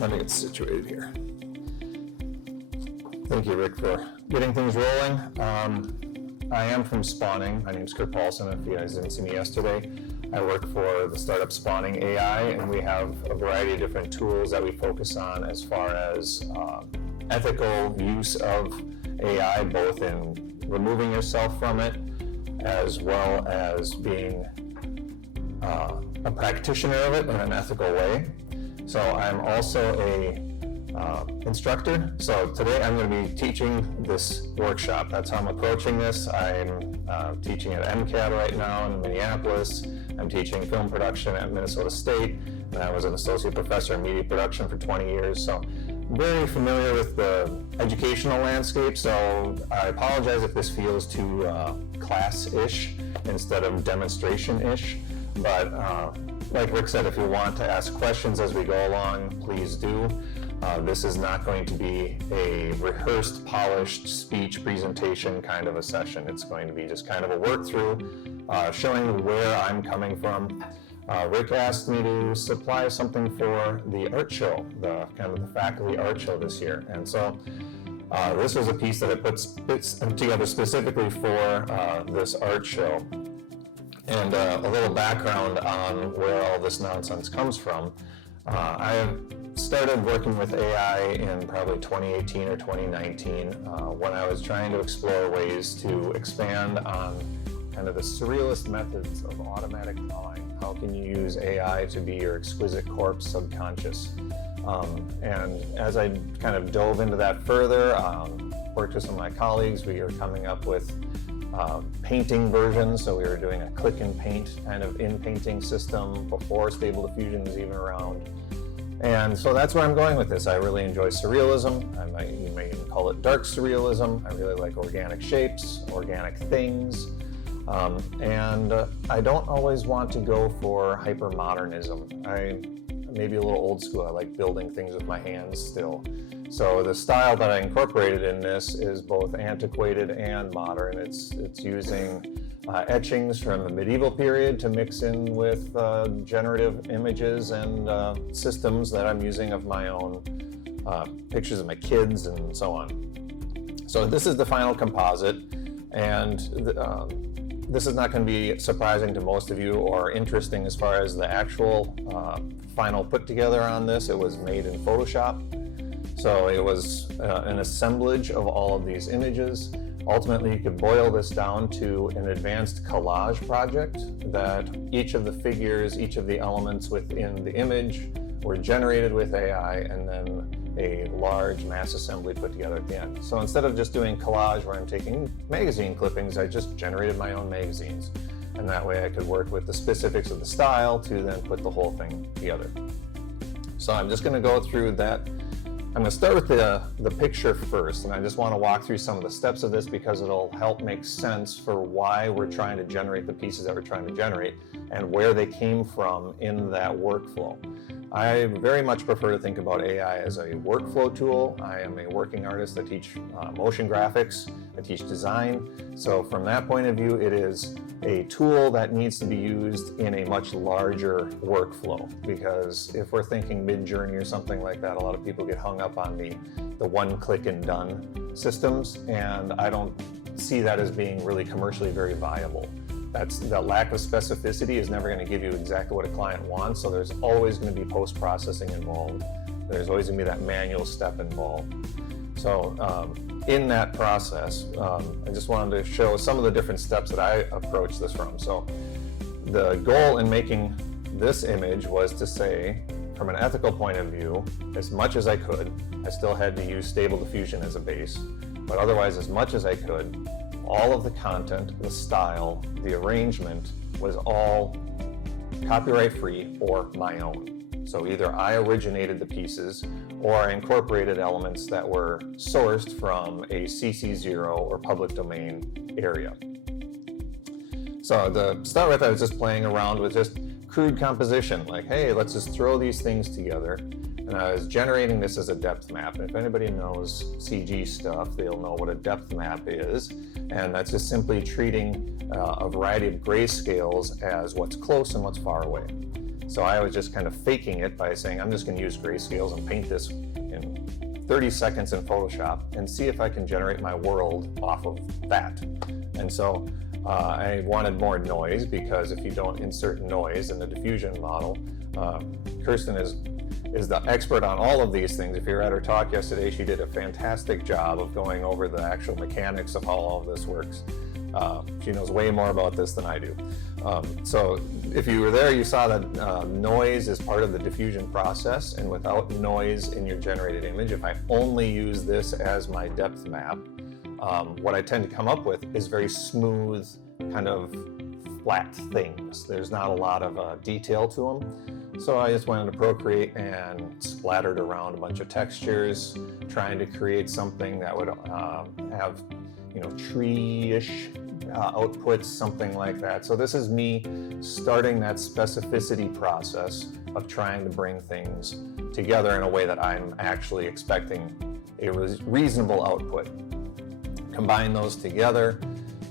Let me get situated here. Thank you, Rick, for getting things rolling. I am from Spawning. My name's Paulsen. If you guys didn't see me yesterday, I work for the startup Spawning AI, and we have a variety of different tools that we focus on as far as ethical use of AI, both in removing yourself from it, as well as being a practitioner of it in an ethical way. So I'm also a instructor. So today I'm going to be teaching this workshop. That's how I'm approaching this. I'm teaching at MCAD right now in Minneapolis. I'm teaching film production at Minnesota State, and I was an associate professor in media production for 20 years. So I'm very familiar with the educational landscape. So I apologize if this feels too class-ish instead of demonstration-ish. But like Rick said, if you want to ask questions as we go along, please do. This is not going to be a rehearsed, polished speech presentation kind of a session. It's going to be just kind of a work through, showing where I'm coming from. Rick asked me to supply something for the art show, the faculty art show this year. And so this was a piece that I put together specifically for this art show. And a little background on where all this nonsense comes from. I started working with AI in probably 2018 or 2019 when I was trying to explore ways to expand on kind of the surrealist methods of automatic thawing. How can you use AI to be your exquisite corpse subconscious? And as I kind of dove into that further, worked with some of my colleagues, we were coming up with painting versions. So we were doing a click and paint kind of in-painting system before Stable Diffusion was even around. And so that's where I'm going with this. I really enjoy surrealism. You may even call it dark surrealism. I really like organic shapes, organic things. And I don't always want to go for hyper-modernism. I may be a little old school. I like building things with my hands still. So the style that I incorporated in this is both antiquated and modern. It's using etchings from the medieval period to mix in with generative images and systems that I'm using of my own, pictures of my kids and so on. So this is the final composite, and this is not going to be surprising to most of you or interesting as far as the actual final put together on this. It was made in Photoshop. So it was an assemblage of all of these images. Ultimately, you could boil this down to an advanced collage project that each of the figures, each of the elements within the image were generated with AI, and then a large mass assembly put together at the end. So instead of just doing collage where I'm taking magazine clippings, I just generated my own magazines. And that way I could work with the specifics of the style to then put the whole thing together. So I'm just going to go through that. I'm going to start with the picture first, and I just want to walk through some of the steps of this because it'll help make sense for why we're trying to generate the pieces that we're trying to generate and where they came from in that workflow. I very much prefer to think about AI as a workflow tool. I am a working artist. I teach motion graphics. I teach design. So from that point of view, it is a tool that needs to be used in a much larger workflow, because if we're thinking Mid-Journey or something like that, a lot of people get hung up on the one click and done systems, and I don't see that as being really commercially very viable. That lack of specificity is never going to give you exactly what a client wants, so there's always going to be post-processing involved. There's always going to be that manual step involved. So in that process, I just wanted to show some of the different steps that I approach this from. So the goal in making this image was to say, from an ethical point of view, as much as I could, I still had to use Stable Diffusion as a base, but otherwise, as much as I could, all of the content, the style, the arrangement was all copyright-free or my own. So either I originated the pieces or I incorporated elements that were sourced from a CC0 or public domain area. So to start with, I was just playing around with just crude composition, like, hey, let's just throw these things together. And I was generating this as a depth map. And if anybody knows CG stuff, they'll know what a depth map is. And that's just simply treating a variety of grayscales as what's close and what's far away. So I was just kind of faking it by saying, I'm just going to use grayscales and paint this in 30 seconds in Photoshop and see if I can generate my world off of that. And so I wanted more noise, because if you don't insert noise in the diffusion model, Kirsten is the expert on all of these things. If you were at her talk yesterday, she did a fantastic job of going over the actual mechanics of how all of this works. She knows way more about this than I do. So if you were there, you saw that noise is part of the diffusion process, and without noise in your generated image, if I only use this as my depth map, what I tend to come up with is very smooth, kind of flat things. There's not a lot of detail to them. So I just went into Procreate and splattered around a bunch of textures, trying to create something that would have, tree-ish outputs, something like that. So this is me starting that specificity process of trying to bring things together in a way that I'm actually expecting a reasonable output. Combine those together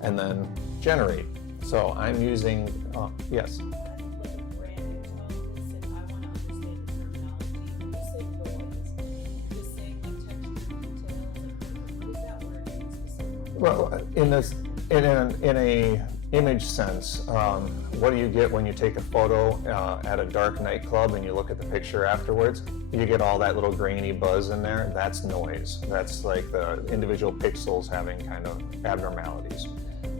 and then generate. So I'm using, yes. Well, in a image sense, what do you get when you take a photo at a dark nightclub and you look at the picture afterwards? You get all that little grainy buzz in there. That's noise. That's like the individual pixels having kind of abnormalities.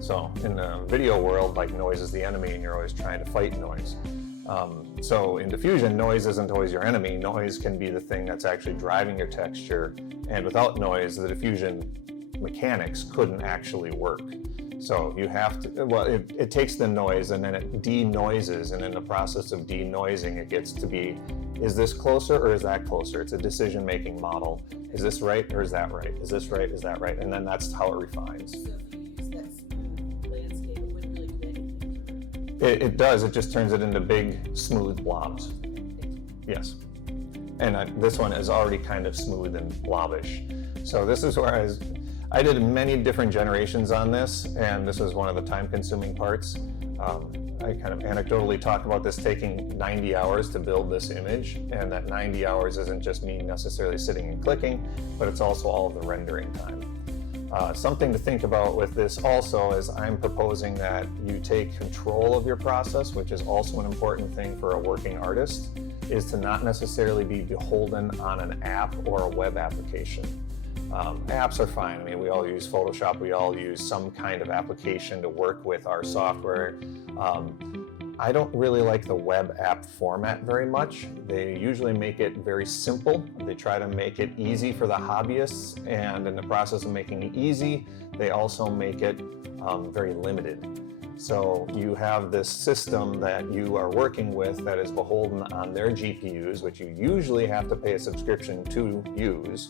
So in the video world, like, noise is the enemy and you're always trying to fight noise. So in diffusion, noise isn't always your enemy. Noise can be the thing that's actually driving your texture, and without noise, the diffusion mechanics couldn't actually work. So you have to, well, it takes the noise and then it denoises, and in the process of denoising, it gets to be, is this closer or is that closer? It's a decision-making model. Is this right or is that right? Is this right? Is that right? And then that's how it refines. So if you use that smooth landscape, it wouldn't really do anything. It does. It just turns it into big, smooth blobs. Yes. And this one is already kind of smooth and blobbish. So this is where I did many different generations on this, and this was one of the time-consuming parts. I kind of anecdotally talk about this taking 90 hours to build this image, and that 90 hours isn't just me necessarily sitting and clicking, but it's also all of the rendering time. Something to think about with this also is I'm proposing that you take control of your process, which is also an important thing for a working artist, is to not necessarily be beholden on an app or a web application. Apps are fine. I mean, we all use Photoshop. We all use some kind of application to work with our software. I don't really like the web app format very much. They usually make it very simple. They try to make it easy for the hobbyists, and in the process of making it easy, they also make it very limited. So you have this system that you are working with that is beholden on their GPUs, which you usually have to pay a subscription to use.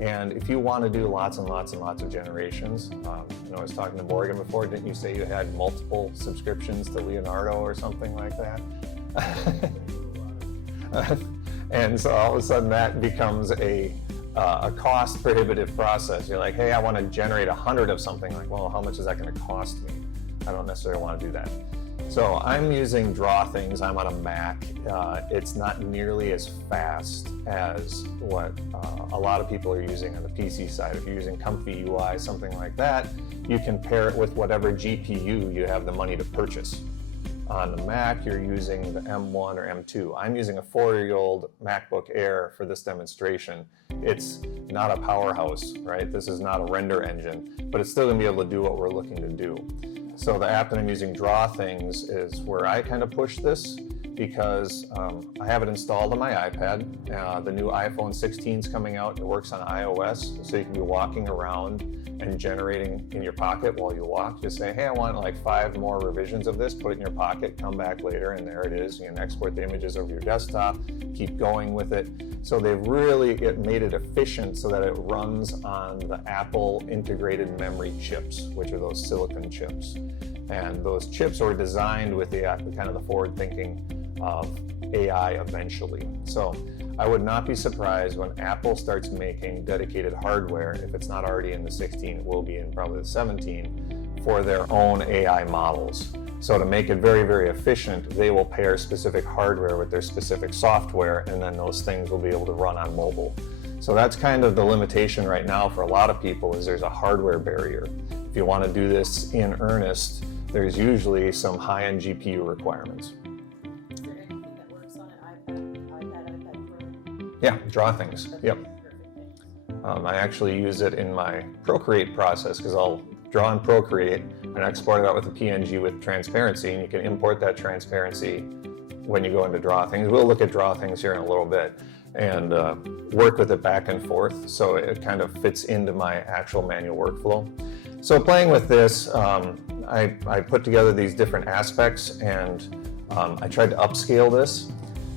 And if you want to do lots and lots and lots of generations, I was talking to Morgan before, didn't you say you had multiple subscriptions to Leonardo or something like that? And so all of a sudden that becomes a cost prohibitive process. You're like, hey, I want to generate 100 of something. Like, well, how much is that going to cost me? I don't necessarily want to do that. So I'm using Draw Things. I'm on a Mac. It's not nearly as fast as what a lot of people are using on the PC side. If you're using Comfy UI, something like that, you can pair it with whatever GPU you have the money to purchase. On the Mac, you're using the M1 or M2. I'm using a 4-year-old MacBook Air for this demonstration. It's not a powerhouse, right? This is not a render engine, but it's still gonna be able to do what we're looking to do. So the app that I'm using, Draw Things, is where I kind of push this because I have it installed on my iPad. The new iPhone 16 is coming out. It works on iOS, so you can be walking around and generating in your pocket while you walk. Just say, hey, I want like 5 more revisions of this, put it in your pocket, come back later, and there it is. You can export the images over your desktop, keep going with it. So they've really made it efficient so that it runs on the Apple integrated memory chips, which are those silicon chips. And those chips were designed with the kind of the forward thinking of AI eventually. So I would not be surprised when Apple starts making dedicated hardware, if it's not already in the 16, it will be in probably the 17, for their own AI models. So to make it very, very efficient, they will pair specific hardware with their specific software, and then those things will be able to run on mobile. So that's kind of the limitation right now for a lot of people, is there's a hardware barrier. If you want to do this in earnest, there's usually some high-end GPU requirements. Is there anything that works on an iPad Pro? Yeah, draw things. Yep. Perfect, thanks. I actually use it in my Procreate process, because I'll draw in Procreate and export it out with a PNG with transparency, and you can import that transparency when you go into draw things. We'll look at draw things here in a little bit and work with it back and forth, so it kind of fits into my actual manual workflow. So playing with this, I put together these different aspects, and I tried to upscale this.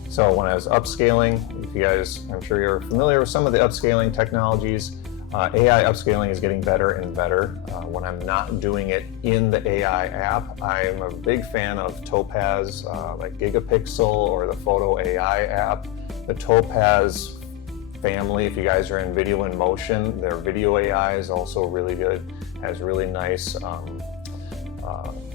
So when I was upscaling, if you guys, I'm sure you're familiar with some of the upscaling technologies. AI upscaling is getting better and better. When I'm not doing it in the AI app, I'm a big fan of Topaz, like Gigapixel, or the Photo AI app. The Topaz family, if you guys are in video in motion, their video AI is also really good. Has really nice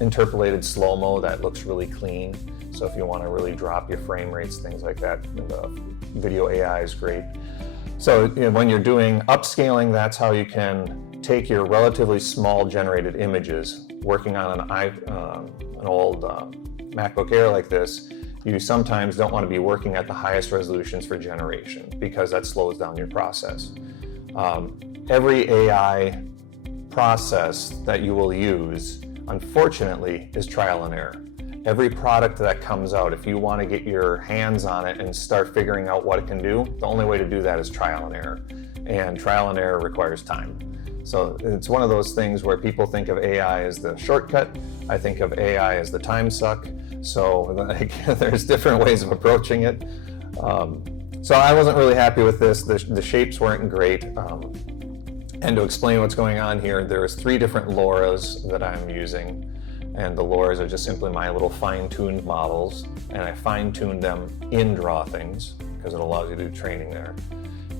interpolated slow-mo that looks really clean. So if you want to really drop your frame rates, things like that, the video AI is great. So when you're doing upscaling, that's how you can take your relatively small generated images. Working on an old MacBook Air like this, you sometimes don't want to be working at the highest resolutions for generation, because that slows down your process. Every AI process that you will use, unfortunately, is trial and error. Every product that comes out, if you want to get your hands on it and start figuring out what it can do, the only way to do that is trial and error. And trial and error requires time. So it's one of those things where people think of AI as the shortcut. I think of AI as the time suck. So there's different ways of approaching it. So I wasn't really happy with this. The shapes weren't great. And to explain what's going on here, there's 3 different LoRa's that I'm using. And the LoRa's are just simply my little fine-tuned models, and I fine-tuned them in Draw Things because it allows you to do training there.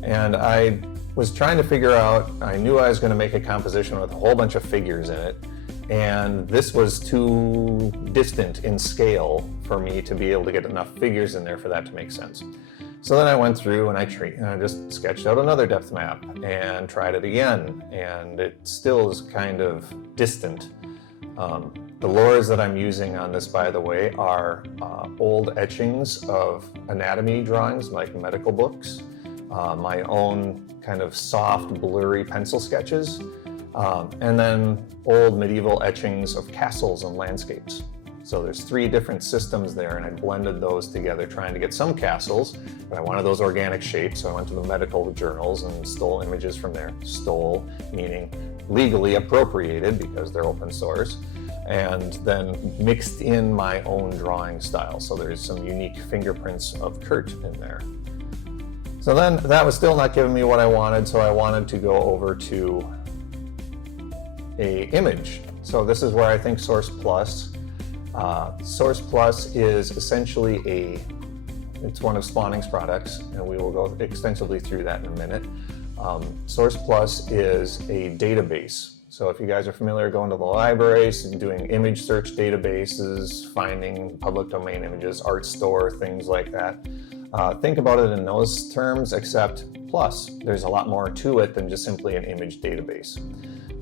And I was trying to figure out, I knew I was going to make a composition with a whole bunch of figures in it, and this was too distant in scale for me to be able to get enough figures in there for that to make sense. So then I went through and I just sketched out another depth map and tried it again, and it still is kind of distant. The LoRa's that I'm using on this, by the way, are old etchings of anatomy drawings, like medical books, my own kind of soft, blurry pencil sketches, and then old medieval etchings of castles and landscapes. So there's 3 different systems there, and I blended those together trying to get some castles, but I wanted those organic shapes, so I went to the medical journals and stole images from there. Stole, meaning legally appropriated because they're open source, and then mixed in my own drawing style. So there's some unique fingerprints of Kurt in there. So then that was still not giving me what I wanted, so I wanted to go over to a image. So this is where I think Source Plus is essentially it's one of Spawning's products, and we will go extensively through that in a minute. Source Plus is a database. So if you guys are familiar, going to the libraries and doing image search databases, finding public domain images, art store, things like that. Think about it in those terms, except plus. There's a lot more to it than just simply an image database.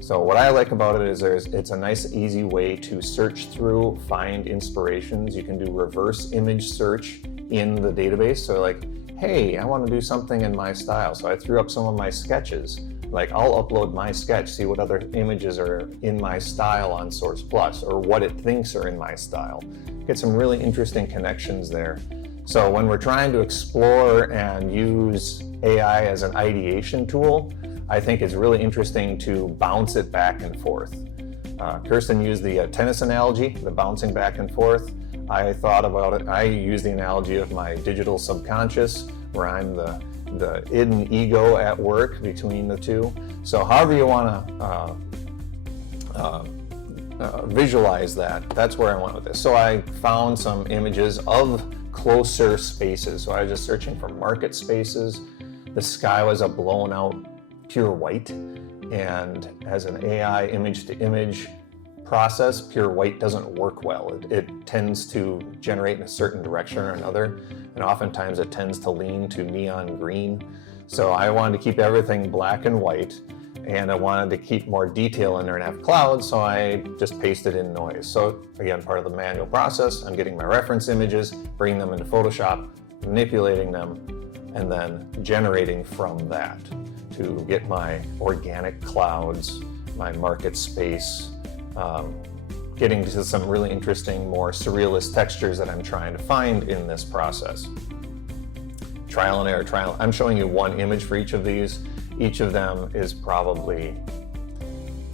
So what I like about it is it's a nice, easy way to search through, find inspirations. You can do reverse image search in the database. So like, hey, I want to do something in my style. So I threw up some of my sketches. Like, I'll upload my sketch, see what other images are in my style on Source Plus, or what it thinks are in my style. Get some really interesting connections there. So when we're trying to explore and use AI as an ideation tool, I think it's really interesting to bounce it back and forth. Kirsten used the tennis analogy, the bouncing back and forth. I thought about it, I use the analogy of my digital subconscious, where I'm the id and ego at work between the two. So however you want to visualize that, that's where I went with this. So I found some images of closer spaces. So I was just searching for market spaces. The sky was a blown out pure white, and as an AI image to image process, pure white doesn't work well. It tends to generate in a certain direction or another, and oftentimes it tends to lean to neon green. So I wanted to keep everything black and white, and I wanted to keep more detail in there and have clouds, so I just pasted in noise. So again, part of the manual process, I'm getting my reference images, bringing them into Photoshop, manipulating them, and then generating from that to get my organic clouds, my market space, getting to some really interesting, more surrealist textures that I'm trying to find in this process. Trial and error, I'm showing you one image for each of these. Each of them is probably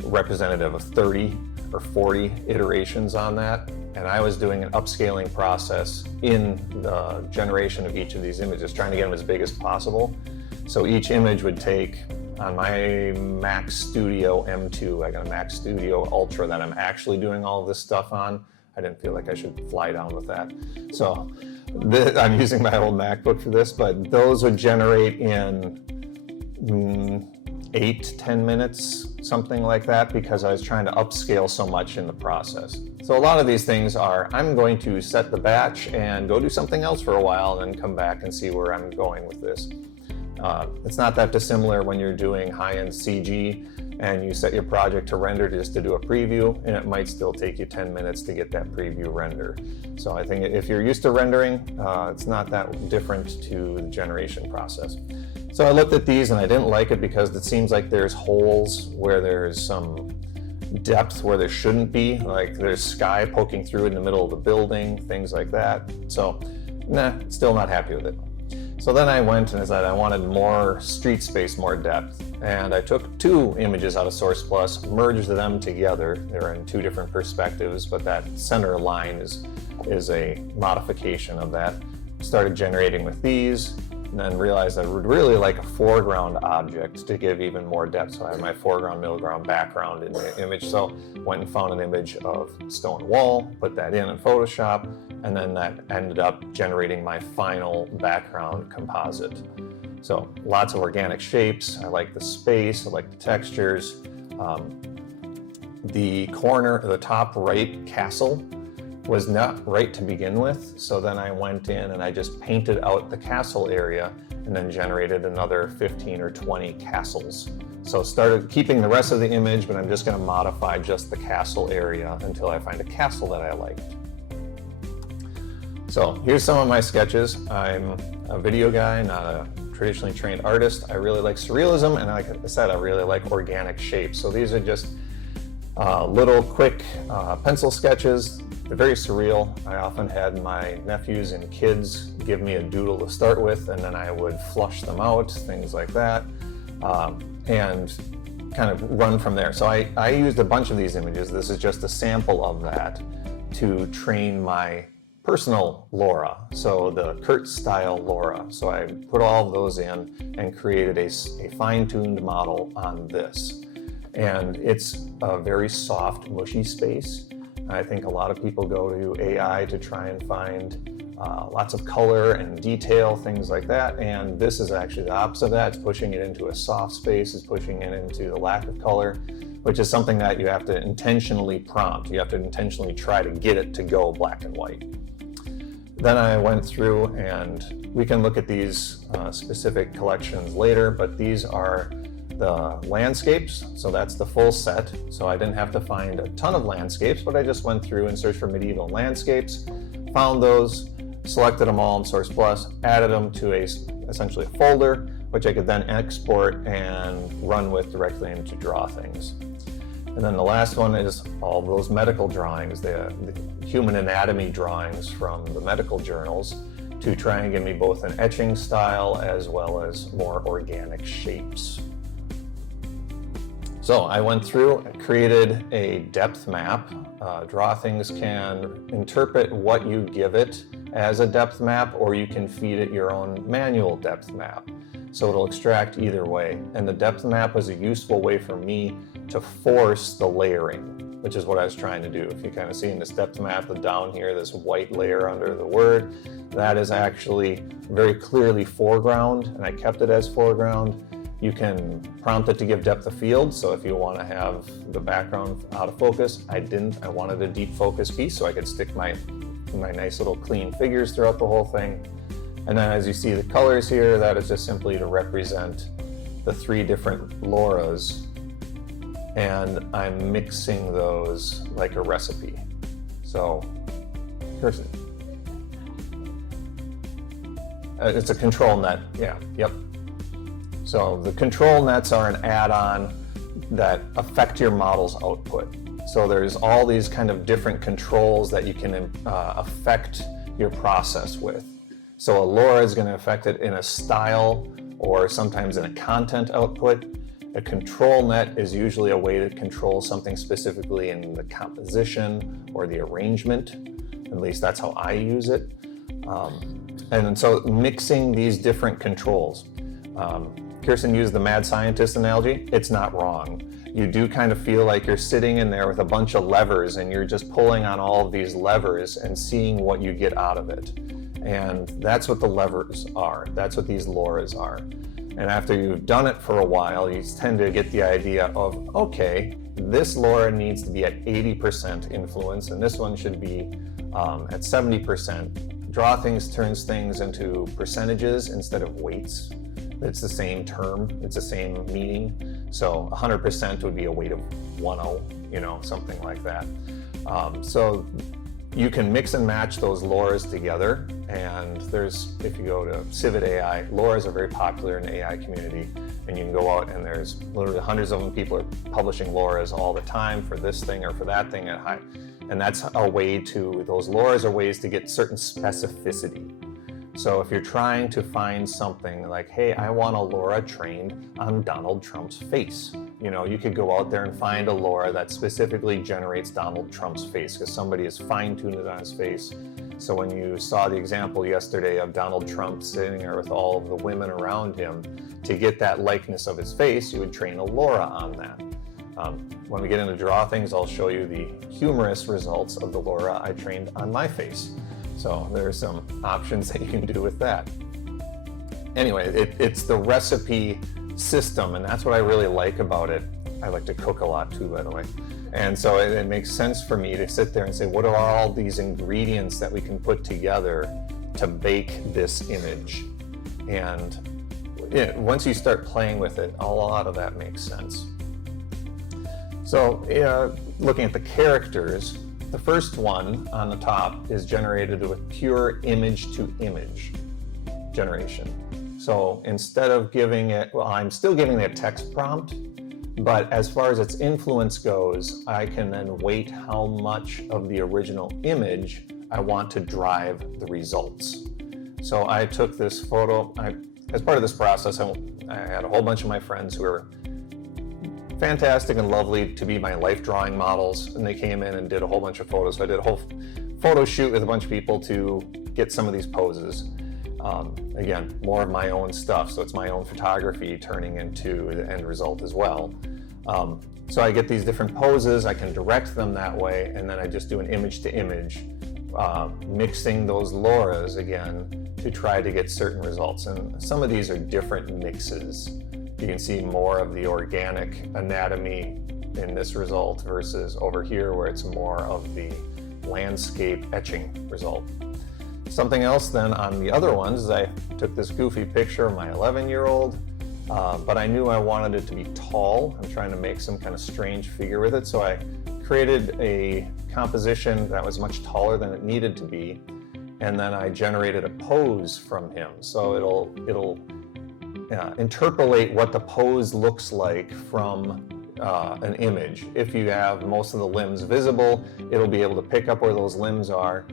representative of 30 or 40 iterations on that. And I was doing an upscaling process in the generation of each of these images, trying to get them as big as possible. So each image would take, on my Mac Studio M2, I got a Mac Studio Ultra that I'm actually doing all of this stuff on. I didn't feel like I should fly down with that. So I'm using my old MacBook for this, but those would generate in 8 to 10 minutes, something like that, because I was trying to upscale so much in the process. So a lot of these things are, I'm going to set the batch and go do something else for a while and then come back and see where I'm going with this. It's not that dissimilar when you're doing high-end CG and you set your project to render just to do a preview, and it might still take you 10 minutes to get that preview render. So I think if you're used to rendering, it's not that different to the generation process. So I looked at these and I didn't like it because it seems like there's holes where there's some depth where there shouldn't be, like there's sky poking through in the middle of the building, things like that. So, still not happy with it. So then I went and said I wanted more street space, more depth. And I took 2 images out of Source Plus, merged them together. They're in 2 different perspectives, but that center line is a modification of that. Started generating with these, and then realized I would really like a foreground object to give even more depth. So I have my foreground, middle ground, background in the image. So went and found an image of stone wall, put that in Photoshop, and then that ended up generating my final background composite. So lots of organic shapes. I like the space, I like the textures. The corner, the top right castle was not right to begin with. So then I went in and I just painted out the castle area and then generated another 15 or 20 castles. So started keeping the rest of the image, but I'm just gonna modify just the castle area until I find a castle that I liked. So here's some of my sketches. I'm a video guy, not a traditionally trained artist. I really like surrealism, and like I said, I really like organic shapes. So these are just little quick pencil sketches. They're very surreal. I often had my nephews and kids give me a doodle to start with, and then I would flush them out, things like that, and kind of run from there. So I used a bunch of these images. This is just a sample of that to train my personal LoRa, so the Kurt style LoRa. So I put all of those in and created a fine-tuned model on this. And it's a very soft, mushy space. I think a lot of people go to AI to try and find lots of color and detail, things like that. And this is actually the opposite of that. It's pushing it into a soft space, it's pushing it into the lack of color, which is something that you have to intentionally prompt. You have to intentionally try to get it to go black and white. Then I went through, and we can look at these specific collections later, but these are the landscapes. So that's the full set. So I didn't have to find a ton of landscapes, but I just went through and searched for medieval landscapes, found those, selected them all in Source Plus, added them to essentially a folder, which I could then export and run with directly into Draw Things. And then the last one is all those medical drawings, the human anatomy drawings from the medical journals, to try and give me both an etching style as well as more organic shapes. So I went through and created a depth map. Draw Things can interpret what you give it as a depth map, or you can feed it your own manual depth map. So it'll extract either way. And the depth map was a useful way for me to force the layering, which is what I was trying to do. If you kind of see in this depth map, the down here, this white layer under the word, that is actually very clearly foreground, and I kept it as foreground. You can prompt it to give depth of field. So if you want to have the background out of focus, I didn't. I wanted a deep focus piece so I could stick my nice little clean figures throughout the whole thing. And then as you see the colors here, that is just simply to represent the 3 different Lauras. And I'm mixing those like a recipe. So, Kirsten. It's a control net, yeah, yep. So the control nets are an add-on that affect your model's output. So there's all these kind of different controls that you can affect your process with. So a LoRa is going to affect it in a style or sometimes in a content output. A control net is usually a way to control something specifically in the composition or the arrangement. At least that's how I use it. And so mixing these different controls. Kirsten used the mad scientist analogy. It's not wrong. You do kind of feel like you're sitting in there with a bunch of levers and you're just pulling on all of these levers and seeing what you get out of it. And that's what the levers are. That's what these LoRas are. And after you've done it for a while, you tend to get the idea of, okay, this LoRa needs to be at 80% influence and this one should be at 70%. Draw things turns things into percentages instead of weights. It's the same term, it's the same meaning. So 100% would be a weight of 10, something like that. So you can mix and match those LoRas together. And if you go to Civet AI, LoRas are very popular in the AI community. And you can go out and there's literally hundreds of them. People are publishing LoRas all the time for this thing or for that thing at high. And that's a way those LoRas are ways to get certain specificity. So if you're trying to find something like, hey, I want a LoRa trained on Donald Trump's face. You could go out there and find a LoRa that specifically generates Donald Trump's face because somebody has fine-tuned it on his face. So when you saw the example yesterday of Donald Trump sitting there with all of the women around him, to get that likeness of his face, you would train a LoRa on that. When we get into draw things, I'll show you the humorous results of the LoRa I trained on my face. So there's some options that you can do with that. Anyway, it's the recipe system, and that's what I really like about it. I like to cook a lot too, by the way. And so it makes sense for me to sit there and say, what are all these ingredients that we can put together to bake this image? And once you start playing with it, a lot of that makes sense. So looking at the characters, the first one on the top is generated with pure image-to-image generation. So instead of giving it, I'm still giving it a text prompt, but as far as its influence goes, I can then weight how much of the original image I want to drive the results. So I took this photo, as part of this process, I had a whole bunch of my friends who were fantastic and lovely to be my life drawing models, and they came in and did a whole bunch of photos. So I did a whole photo shoot with a bunch of people to get some of these poses. Again, more of my own stuff, so it's my own photography turning into the end result as well. So I get these different poses, I can direct them that way, and then I just do an image to image, mixing those LoRas again to try to get certain results. And some of these are different mixes. You can see more of the organic anatomy in this result versus over here where it's more of the landscape etching result. Something else then on the other ones is I took this goofy picture of my 11-year-old, but I knew I wanted it to be tall. I'm trying to make some kind of strange figure with it, so I created a composition that was much taller than it needed to be, and then I generated a pose from him. So it'll interpolate what the pose looks like from an image. If you have most of the limbs visible, it'll be able to pick up where those limbs are,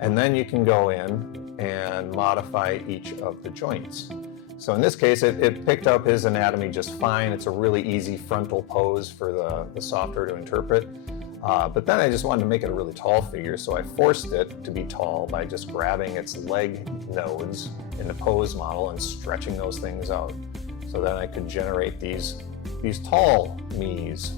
and then you can go in and modify each of the joints. So in this case, it picked up his anatomy just fine. It's a really easy frontal pose for the software to interpret. But then I just wanted to make it a really tall figure, so I forced it to be tall by just grabbing its leg nodes in the pose model and stretching those things out. So then I could generate these tall me's.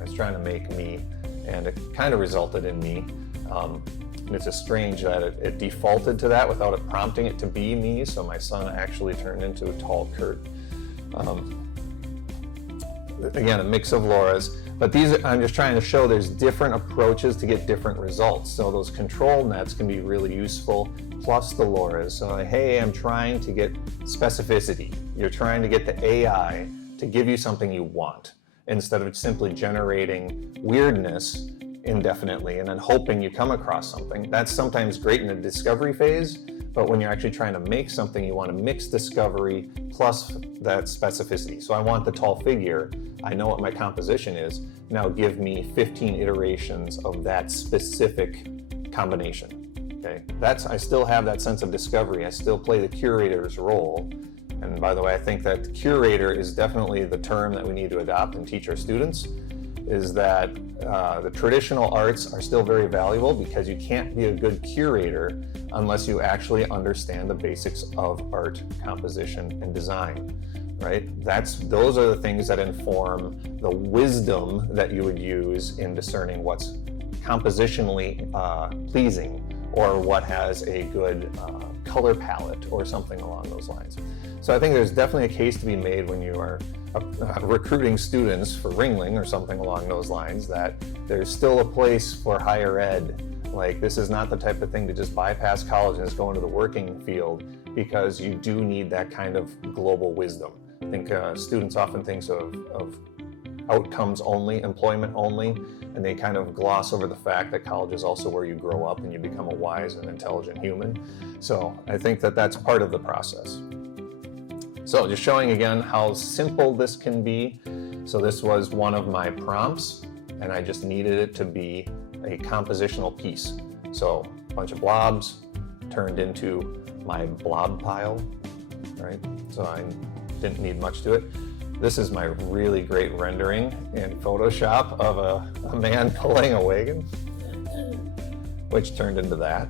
I was trying to make me, and it kind of resulted in me. And it's just strange that it defaulted to that without it prompting it to be me, so my son actually turned into a tall Kurt. Again, a mix of LoRa's, but these, I'm just trying to show there's different approaches to get different results. So those control nets can be really useful, plus the LoRa's. So hey, I'm trying to get specificity. You're trying to get the AI to give you something you want, instead of simply generating weirdness indefinitely and then hoping you come across something. That's sometimes great in the discovery phase, but when you're actually trying to make something, you want to mix discovery plus that specificity. So I want the tall figure, I know what my composition is, now give me 15 iterations of that specific combination. Okay, I still have that sense of discovery. I still play the curator's role. And by the way, I think that curator is definitely the term that we need to adopt and teach our students, is that the traditional arts are still very valuable, because you can't be a good curator unless you actually understand the basics of art, composition, and design, right? Those are the things that inform the wisdom that you would use in discerning what's compositionally pleasing, or what has a good color palette, or something along those lines. So I think there's definitely a case to be made when you are recruiting students for Ringling or something along those lines, that there's still a place for higher ed. Like, this is not the type of thing to just bypass college and just go into the working field, because you do need that kind of global wisdom. I think students often think of outcomes only, employment only, and they kind of gloss over the fact that college is also where you grow up and you become a wise and intelligent human. So I think that that's part of the process. So just showing again how simple this can be. So this was one of my prompts, and I just needed it to be a compositional piece. So a bunch of blobs turned into my blob pile, right? So I didn't need much to it. This is my really great rendering in Photoshop of a man pulling a wagon, which turned into that.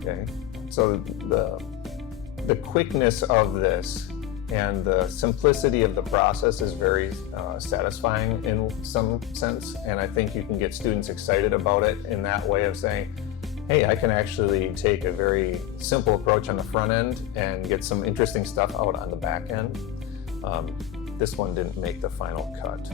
Okay, so the quickness of this and the simplicity of the process is very satisfying in some sense, and I think you can get students excited about it in that way of saying, hey, I can actually take a very simple approach on the front end and get some interesting stuff out on the back end. This one didn't make the final cut.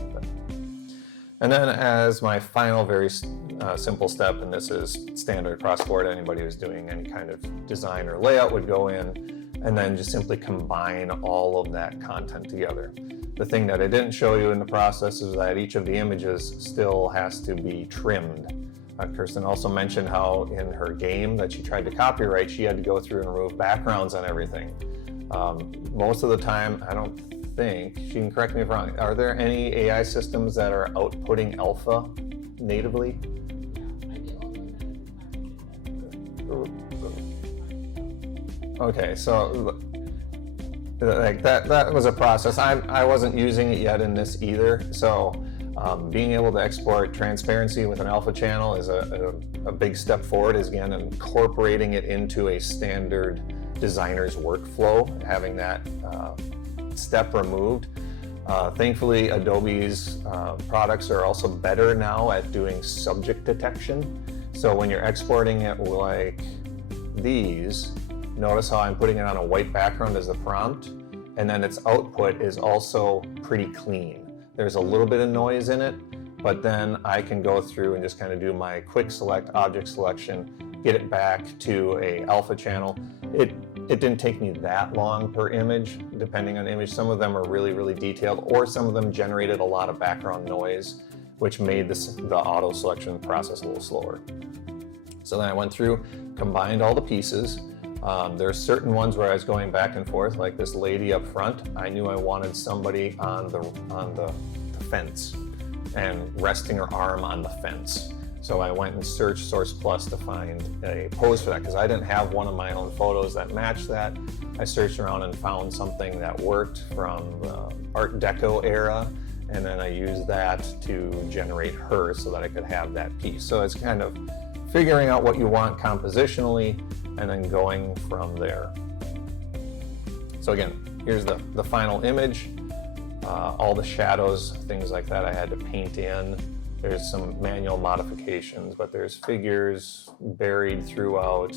And then as my final very simple step, and this is standard across the board, anybody who's doing any kind of design or layout would go in and then just simply combine all of that content together. The thing that I didn't show you in the process is that each of the images still has to be trimmed. Kirsten also mentioned how in her game that she tried to copyright, she had to go through and remove backgrounds on everything. Most of the time, I don't think, she can correct me if I'm wrong, are there any AI systems that are outputting alpha natively? Okay, so like that was a process. I wasn't using it yet in this either. So being able to export transparency with an alpha channel is a big step forward, is again incorporating it into a standard designer's workflow, having that step removed. Thankfully, Adobe's products are also better now at doing subject detection. So when you're exporting it like these, notice how I'm putting it on a white background as the prompt, and then its output is also pretty clean. There's a little bit of noise in it, but then I can go through and just kind of do my quick select object selection, get it back to a alpha channel. It didn't take me that long per image, depending on the image. Some of them are really, really detailed, or some of them generated a lot of background noise, which made the auto selection process a little slower. So then I went through, combined all the pieces. There's certain ones where I was going back and forth, like this lady up front. I knew I wanted somebody on the fence and resting her arm on the fence. So I went and searched Source Plus to find a pose for that, because I didn't have one of my own photos that matched that. I searched around and found something that worked from the Art Deco era, and then I used that to generate her so that I could have that piece. So it's kind of figuring out what you want compositionally and then going from there. So again, here's the final image. All the shadows, things like that, I had to paint in. There's some manual modifications, but there's figures buried throughout.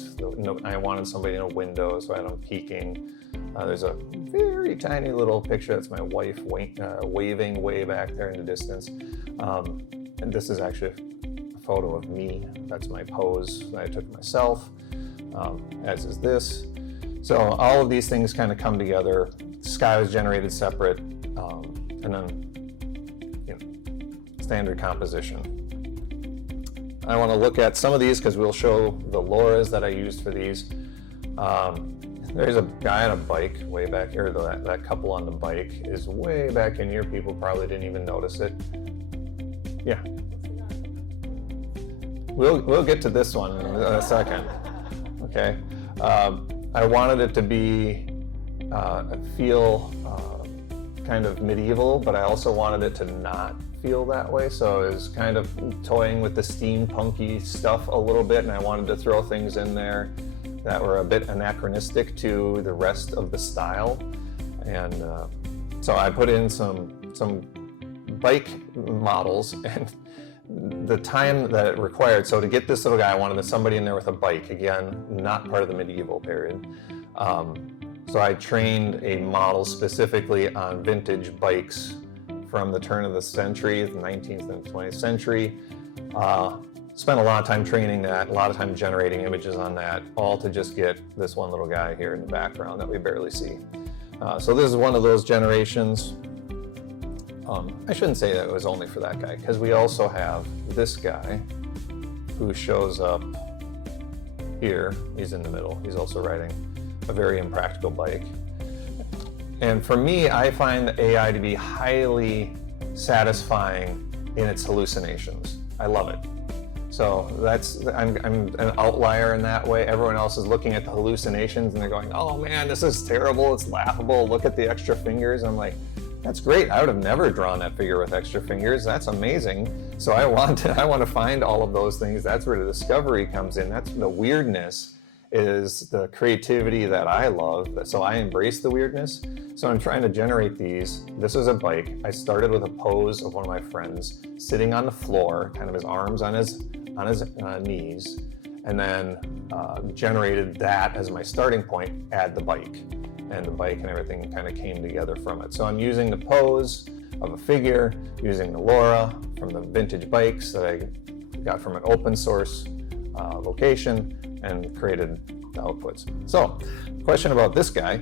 I wanted somebody in a window, so I had them peeking. There's a very tiny little picture. That's my wife waving way back there in the distance. And this is actually a photo of me. That's my pose that I took myself, as is this. So all of these things kind of come together. The sky was generated separate, and then standard composition. I want to look at some of these because we'll show the LoRa's that I used for these. There's a guy on a bike way back here. That couple on the bike is way back in here. People probably didn't even notice it. Yeah. We'll get to this one in a second. Okay. I wanted it to be feel kind of medieval, but I also wanted it to not feel that way. So it was kind of toying with the steampunky stuff a little bit, and I wanted to throw things in there that were a bit anachronistic to the rest of the style. And so I put in some bike models and the time that it required. So to get this little guy, I wanted somebody in there with a bike, again, not part of the medieval period. So I trained a model specifically on vintage bikes from the turn of the century, the 19th and 20th century. Spent a lot of time training that, a lot of time generating images on that, all to just get this one little guy here in the background that we barely see. So this is one of those generations. I shouldn't say that it was only for that guy, because we also have this guy who shows up here. He's in the middle. He's also riding a very impractical bike. And for me, I find the AI to be highly satisfying in its hallucinations. I love it. So I'm an outlier in that way. Everyone else is looking at the hallucinations and they're going, oh man, this is terrible, it's laughable, look at the extra fingers. I'm like, that's great. I would have never drawn that figure with extra fingers. That's amazing. So I want to find all of those things. That's where the discovery comes in. That's the weirdness, is the creativity that I love. So I embrace the weirdness. So I'm trying to generate these. This is a bike. I started with a pose of one of my friends sitting on the floor, kind of his arms on his knees, and then generated that as my starting point, add the bike. And the bike and everything kind of came together from it. So I'm using the pose of a figure, using the LoRa from the vintage bikes that I got from an open source location, and created the outputs. So, question about this guy.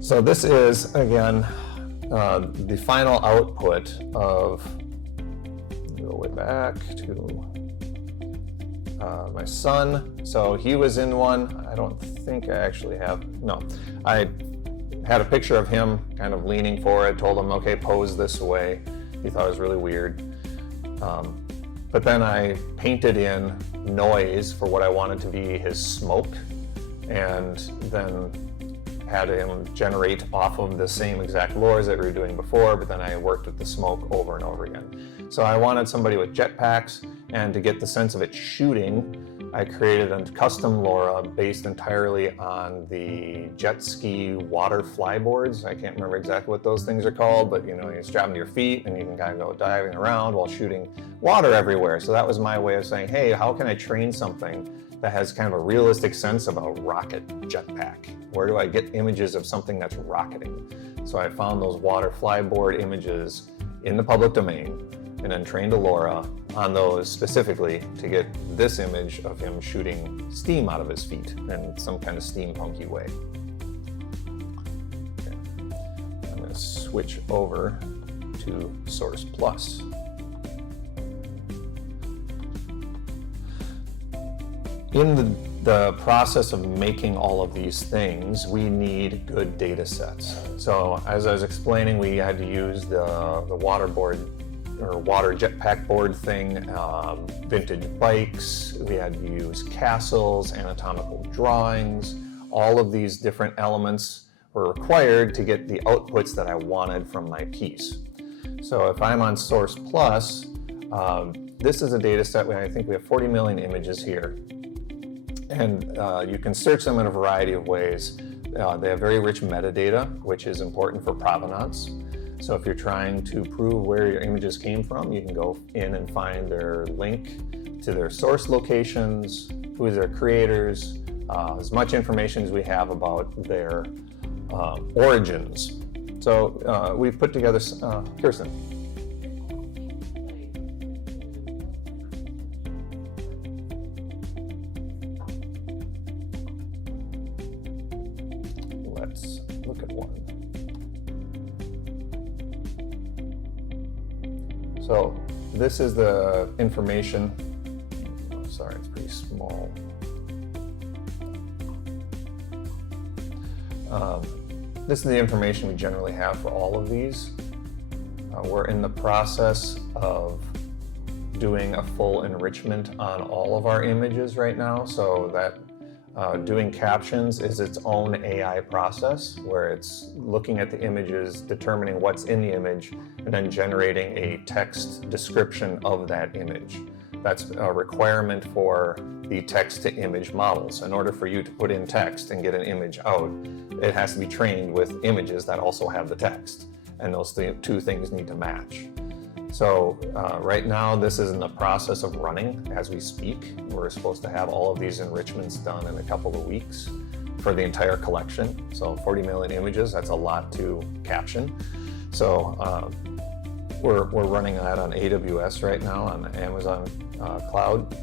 So this is, again, the final output of, go way back to my son. So he was in one. I don't think I actually have, no. I had a picture of him kind of leaning forward, told him, okay, pose this way. He thought it was really weird. But then I painted in noise for what I wanted to be his smoke, and then had him generate off of the same exact LoRa's that we were doing before, but then I worked with the smoke over and over again. So I wanted somebody with jetpacks, and to get the sense of it shooting, I created a custom LoRa based entirely on the jet ski water flyboards. I can't remember exactly what those things are called, but you strap them to your feet and you can kind of go diving around while shooting water everywhere. So that was my way of saying, hey, how can I train something that has kind of a realistic sense of a rocket jetpack? Where do I get images of something that's rocketing? So I found those water flyboard images in the public domain, and then trained a LoRa on those specifically to get this image of him shooting steam out of his feet in some kind of steampunky way. Okay. I'm going to switch over to Source Plus. In the process of making all of these things, we need good data sets. So as I was explaining, we had to use the waterboard or water jetpack board thing, vintage bikes, we had to use castles, anatomical drawings. All of these different elements were required to get the outputs that I wanted from my piece. So if I'm on Source Plus, this is a data set where I think we have 40 million images here. And you can search them in a variety of ways. They have very rich metadata, which is important for provenance. So if you're trying to prove where your images came from, you can go in and find their link to their source locations, who is their creators, as much information as we have about their origins. So we've put together, Kirsten. Let's look at one. So this is the information. Oh, sorry, it's pretty small. This is the information we generally have for all of these. We're in the process of doing a full enrichment on all of our images right now, so that doing captions is its own AI process where it's looking at the images, determining what's in the image, and then generating a text description of that image. That's a requirement for the text-to-image models. In order for you to put in text and get an image out, it has to be trained with images that also have the text, and those two things need to match. So right now, this is in the process of running as we speak. We're supposed to have all of these enrichments done in a couple of weeks for the entire collection. So 40 million images, that's a lot to caption. So we're running that on AWS right now on the Amazon cloud.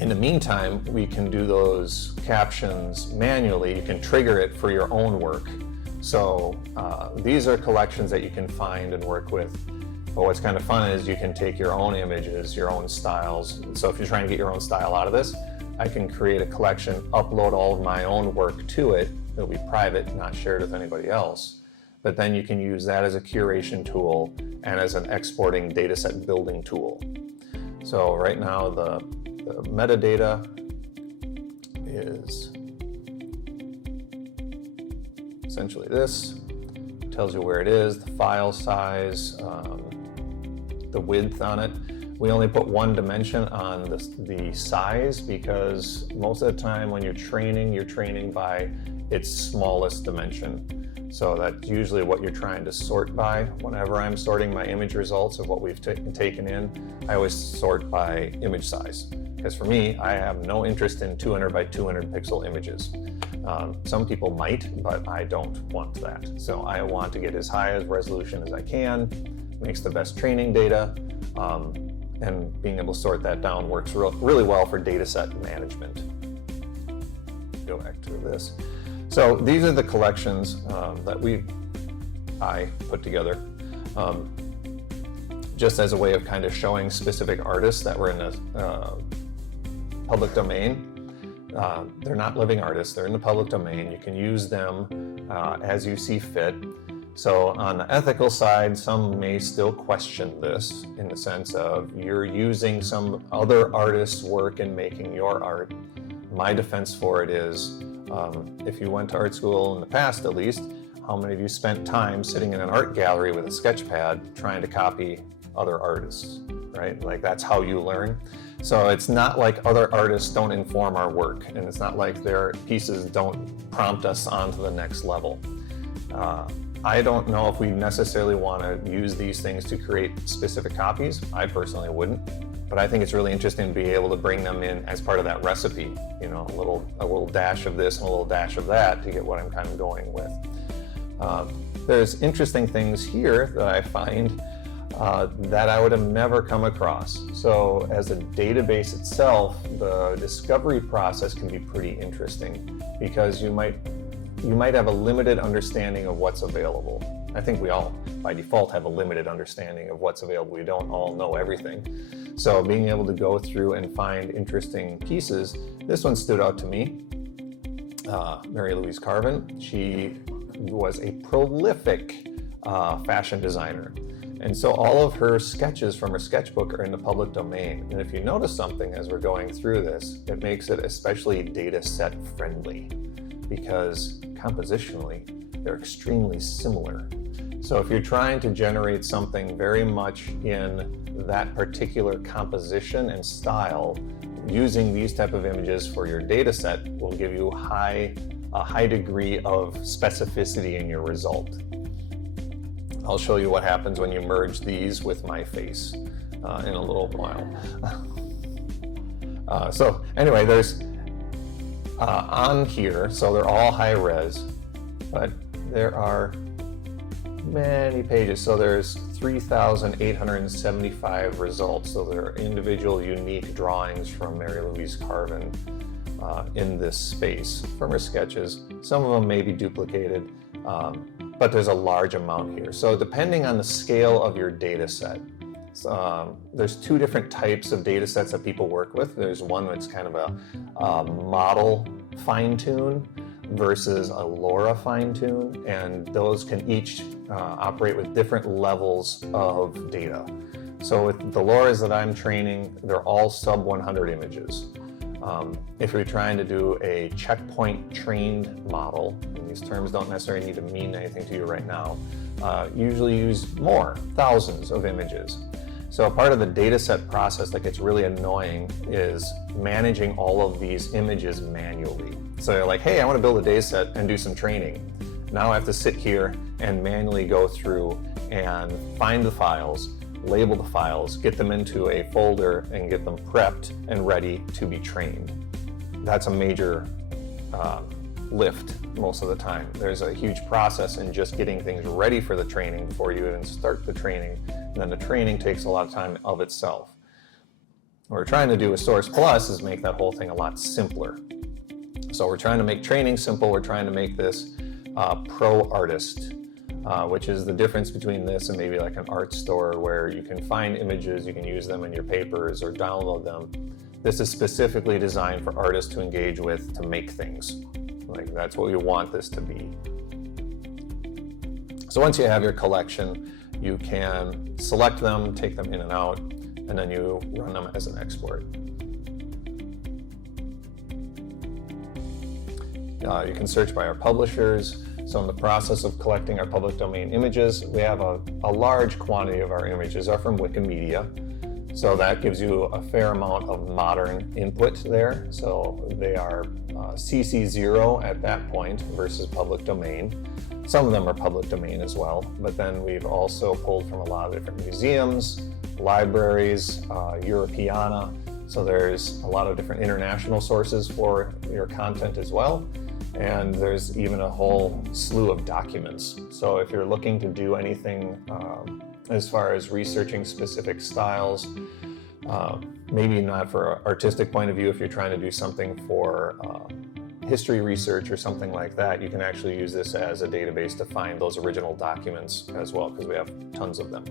In the meantime, we can do those captions manually. You can trigger it for your own work. So these are collections that you can find and work with. But what's kind of fun is you can take your own images, your own styles. So if you're trying to get your own style out of this, I can create a collection, upload all of my own work to it. It'll be private, not shared with anybody else. But then you can use that as a curation tool and as an exporting dataset building tool. So right now the metadata is essentially this. Tells you where it is, the file size, the width on it. We only put one dimension on the size because most of the time when you're training by its smallest dimension. So that's usually what you're trying to sort by. Whenever I'm sorting my image results of what we've taken in, I always sort by image size. Because for me, I have no interest in 200 by 200 pixel images. Some people might, but I don't want that. So I want to get as high as resolution as I can, makes the best training data, and being able to sort that down works really well for data set management. Go back to this. So these are the collections that I put together just as a way of kind of showing specific artists that were in the public domain. They're not living artists, they're in the public domain. You can use them as you see fit. So on the ethical side, some may still question this in the sense of you're using some other artist's work and making your art. My defense for it is, if you went to art school in the past at least, how many of you spent time sitting in an art gallery with a sketch pad trying to copy other artists, right? Like that's how you learn. So it's not like other artists don't inform our work, and it's not like their pieces don't prompt us on to the next level. I don't know if we necessarily want to use these things to create specific copies. I personally wouldn't, but I think it's really interesting to be able to bring them in as part of that recipe, you know, a little dash of this and a little dash of that to get what I'm kind of going with. There's interesting things here that I find that I would have never come across. So as a database itself, the discovery process can be pretty interesting because you might have a limited understanding of what's available. I think we all, by default, have a limited understanding of what's available. We don't all know everything. So being able to go through and find interesting pieces, this one stood out to me. Mary Louise Carvin, she was a prolific fashion designer. And so all of her sketches from her sketchbook are in the public domain. And if you notice something as we're going through this, it makes it especially data set friendly because compositionally, they're extremely similar. So if you're trying to generate something very much in that particular composition and style, using these type of images for your data set will give you a high degree of specificity in your result. I'll show you what happens when you merge these with my face in a little while. So anyway, there's on here, so they're all high res, but there are many pages. So there's 3,875 results. So there are individual unique drawings from Mary Louise Carvin in this space from her sketches. Some of them may be duplicated, but there's a large amount here. So depending on the scale of your data set, there's two different types of data sets that people work with. There's one that's kind of a model fine-tune versus a LoRa fine-tune, and those can each operate with different levels of data. So with the LoRa's that I'm training, they're all sub 100 images. If you're trying to do a checkpoint trained model, and these terms don't necessarily need to mean anything to you right now, usually use more, thousands of images. So part of the data set process that gets really annoying is managing all of these images manually. So you're like, hey, I want to build a data set and do some training. Now I have to sit here and manually go through and find the files, label the files, get them into a folder, and get them prepped and ready to be trained. That's a major lift most of the time. There's a huge process in just getting things ready for the training before you even start the training, and then the training takes a lot of time of itself. What we're trying to do with Source Plus is make that whole thing a lot simpler. So we're trying to make training simple. We're trying to make this pro artist, which is the difference between this and maybe like an art store where you can find images, you can use them in your papers or download them. This is specifically designed for artists to engage with, to make things. Like that's what we want this to be. So once you have your collection, you can select them, take them in and out, and then you run them as an export. You can search by our publishers. So in the process of collecting our public domain images, we have a large quantity of our images are from Wikimedia. So that gives you a fair amount of modern input there. So they are CC0 at that point versus public domain. Some of them are public domain as well, but then we've also pulled from a lot of different museums, libraries, Europeana. So there's a lot of different international sources for your content as well. And there's even a whole slew of documents. So if you're looking to do anything as far as researching specific styles, maybe not for an artistic point of view, if you're trying to do something for history research or something like that, you can actually use this as a database to find those original documents as well, because we have tons of them.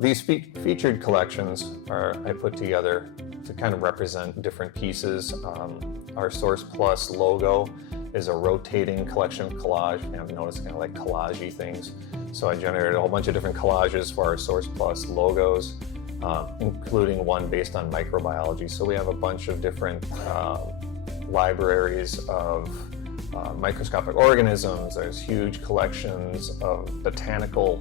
These featured collections I put together to kind of represent different pieces. Our Source Plus logo is a rotating collection collage. I've noticed kind of like collage-y things. So I generated a whole bunch of different collages for our Source Plus logos, including one based on microbiology. So we have a bunch of different libraries of microscopic organisms. There's huge collections of botanical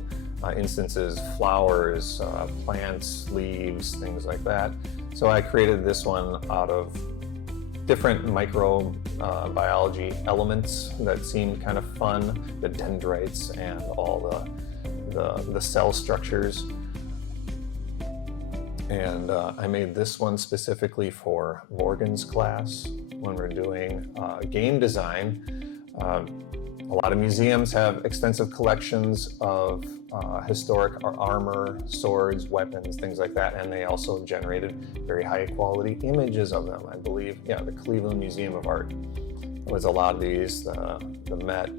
instances, flowers, plants, leaves, things like that. So I created this one out of different microbiology elements that seemed kind of fun, the dendrites and all the cell structures. And I made this one specifically for Morgan's class when we're doing game design. A lot of museums have extensive collections of historic armor, swords, weapons, things like that, and they also generated very high quality images of them. I believe, the Cleveland Museum of Art was a lot of these, the Met.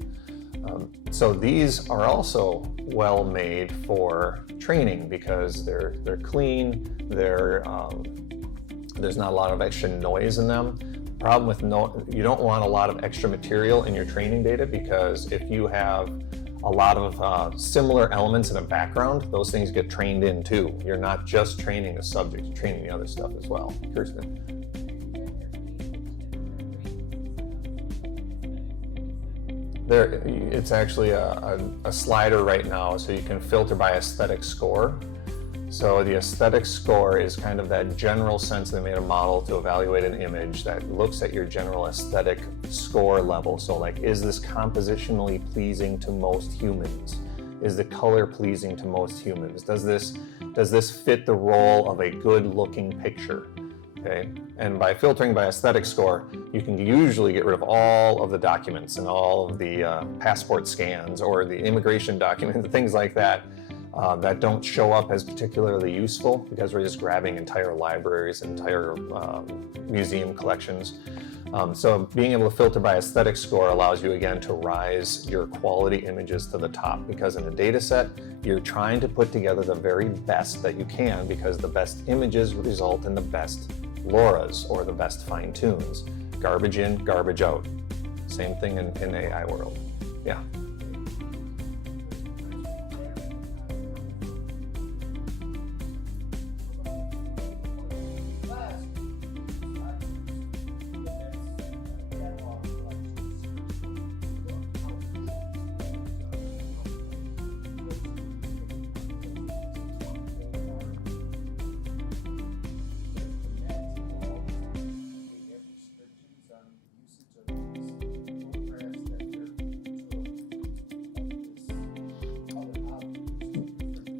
So these are also well made for training because they're clean, there's not a lot of extra noise in them. Problem with you don't want a lot of extra material in your training data, because if you have a lot of similar elements in a background, those things get trained in too. You're not just training the subject, you're training the other stuff as well. Kirsten? It's actually a slider right now, so you can filter by aesthetic score. So the aesthetic score is kind of that general sense. They made a model to evaluate an image that looks at your general aesthetic score level. So like, is this compositionally pleasing to most humans? Is the color pleasing to most humans? Does this fit the role of a good looking picture? Okay, and by filtering by aesthetic score, you can usually get rid of all of the documents and all of the passport scans or the immigration documents, things like that, that don't show up as particularly useful because we're just grabbing entire libraries, entire museum collections. So being able to filter by aesthetic score allows you again to rise your quality images to the top, because in a data set, you're trying to put together the very best that you can, because the best images result in the best LoRa's or the best fine tunes. Garbage in, garbage out. Same thing in AI world. Yeah.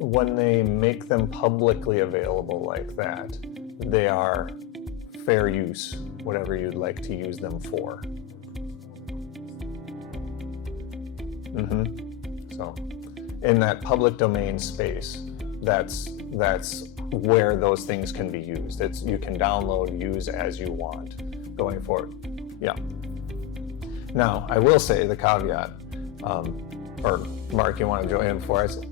When they make them publicly available like that, they are fair use, whatever you'd like to use them for. So in that public domain space, that's where those things can be used. You can download, use as you want going forward. Yeah. Now, I will say the caveat, or Mark, you want to join in before I say?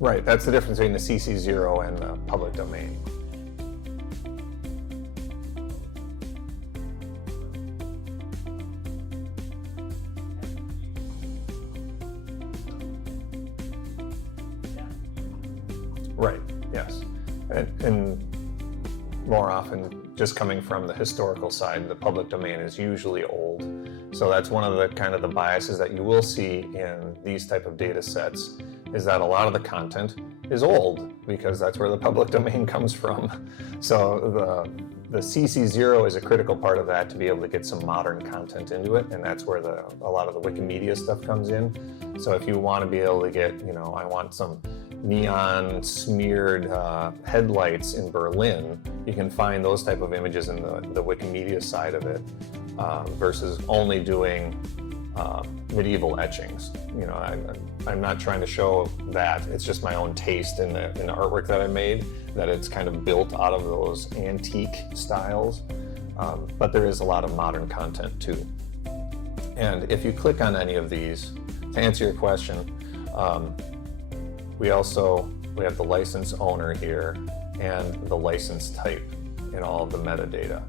Right, that's the difference between the CC0 and the public domain. Right, yes. And more often, just coming from the historical side, the public domain is usually old. So that's one of the kind of the biases that you will see in these type of data sets, is that a lot of the content is old, because that's where the public domain comes from. So the CC0 is a critical part of that, to be able to get some modern content into it, and that's where a lot of the Wikimedia stuff comes in. So if you want to be able to get, I want some neon smeared headlights in Berlin, you can find those type of images in the Wikimedia side of it, versus only doing medieval etchings. I'm not trying to show that. It's just my own taste in the artwork that I made, that it's kind of built out of those antique styles. But there is a lot of modern content too. And if you click on any of these, to answer your question, we have the license owner here and the license type in all of the metadata.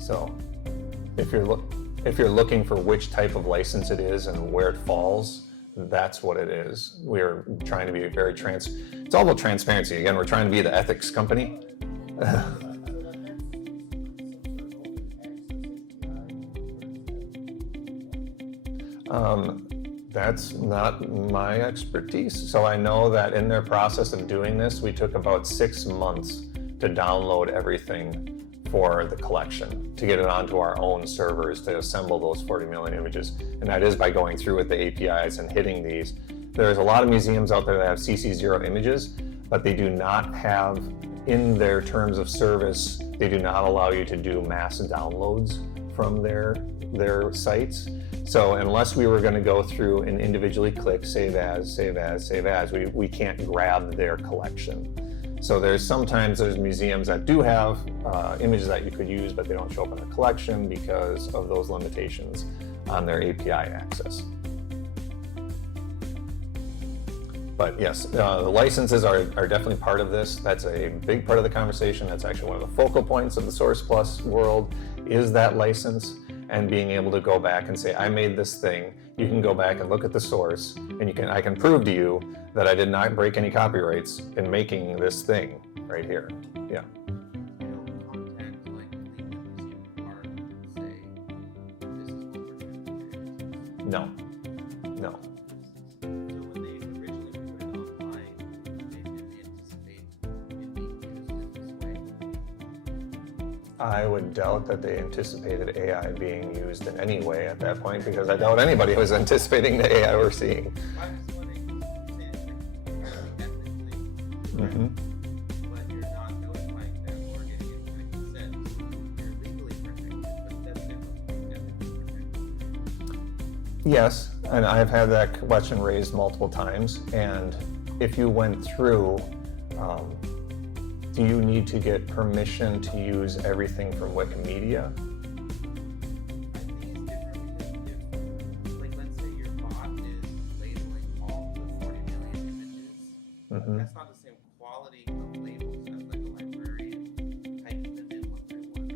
So if you're looking for which type of license it is and where it falls, that's what it is. We're trying to be very it's all about transparency. Again, we're trying to be the ethics company. That's not my expertise. So I know that in their process of doing this, we took about 6 months to download everything for the collection, to get it onto our own servers, to assemble those 40 million images. And that is by going through with the APIs and hitting these. There's a lot of museums out there that have CC0 images, but they do not have, in their terms of service, they do not allow you to do mass downloads from their sites. So unless we were going to go through and individually click save as, we can't grab their collection. So sometimes there's museums that do have images that you could use, but they don't show up in a collection because of those limitations on their API access. But yes, the licenses are definitely part of this. That's a big part of the conversation. That's actually one of the focal points of the Source Plus world, is that license, and being able to go back and say, I made this thing. You can go back and look at the source, and I can prove to you that I did not break any copyrights in making this thing right here. Yeah. No, no. So when they originally put it online, they didn't anticipate it being used in this way. I would doubt that they anticipated AI being used in any way at that point, because I doubt anybody was anticipating the AI we're seeing. I'm just wondering, technically, Mhm. but you're not notifying them or getting into a consent. You're legally protected, but that's different from being ethically protected. Yes, and I've had that question raised multiple times, and if you went through, do you need to get permission to use everything from Wikimedia? I think it's different because if, like, let's say your bot is labeling all the 40 million images, Mhm. that's not the same quality of labels as like a librarian typing them in one by one,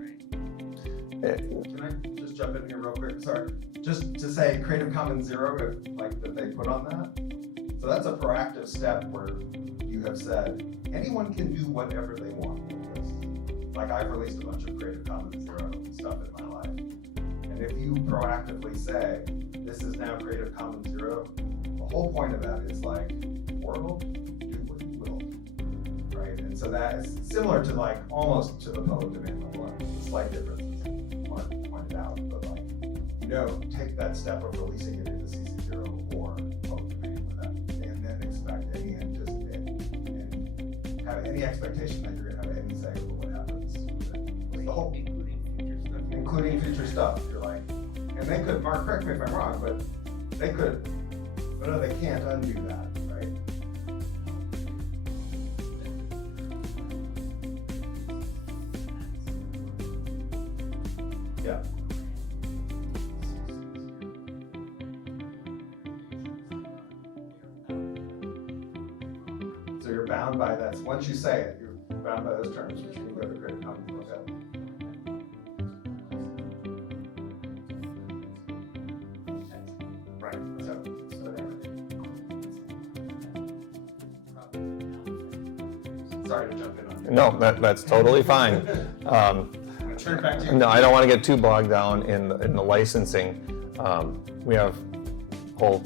right? Can I just jump in here real quick? Sorry. Just to say Creative Commons 0, if, like, that they put on that. So that's a proactive step where you have said, anyone can do whatever they want with this. Like, I've released a bunch of Creative Commons 0 stuff in my life. And if you proactively say, this is now Creative Commons 0, the whole point of that is like, world, do what you will, right? And so that is similar to, like, almost to the public domain level. The slight difference, as Mark pointed out, but like, you don't take that step of releasing it into CC0 or public domain with that, and then expect any have any expectation that you're gonna have any say over what happens. The whole, Including future stuff. You're like, and they could, Mark, correct me if I'm wrong, but they could, but no, they can't undo that, right? Yeah. So you're bound by that. Once you say it, you're bound by those terms, which you can go to Creative Commons and look at. Right. So sorry to jump in on you. No, that's totally fine. I'm gonna turn it back to you. No, I don't want to get too bogged down in the licensing. We have whole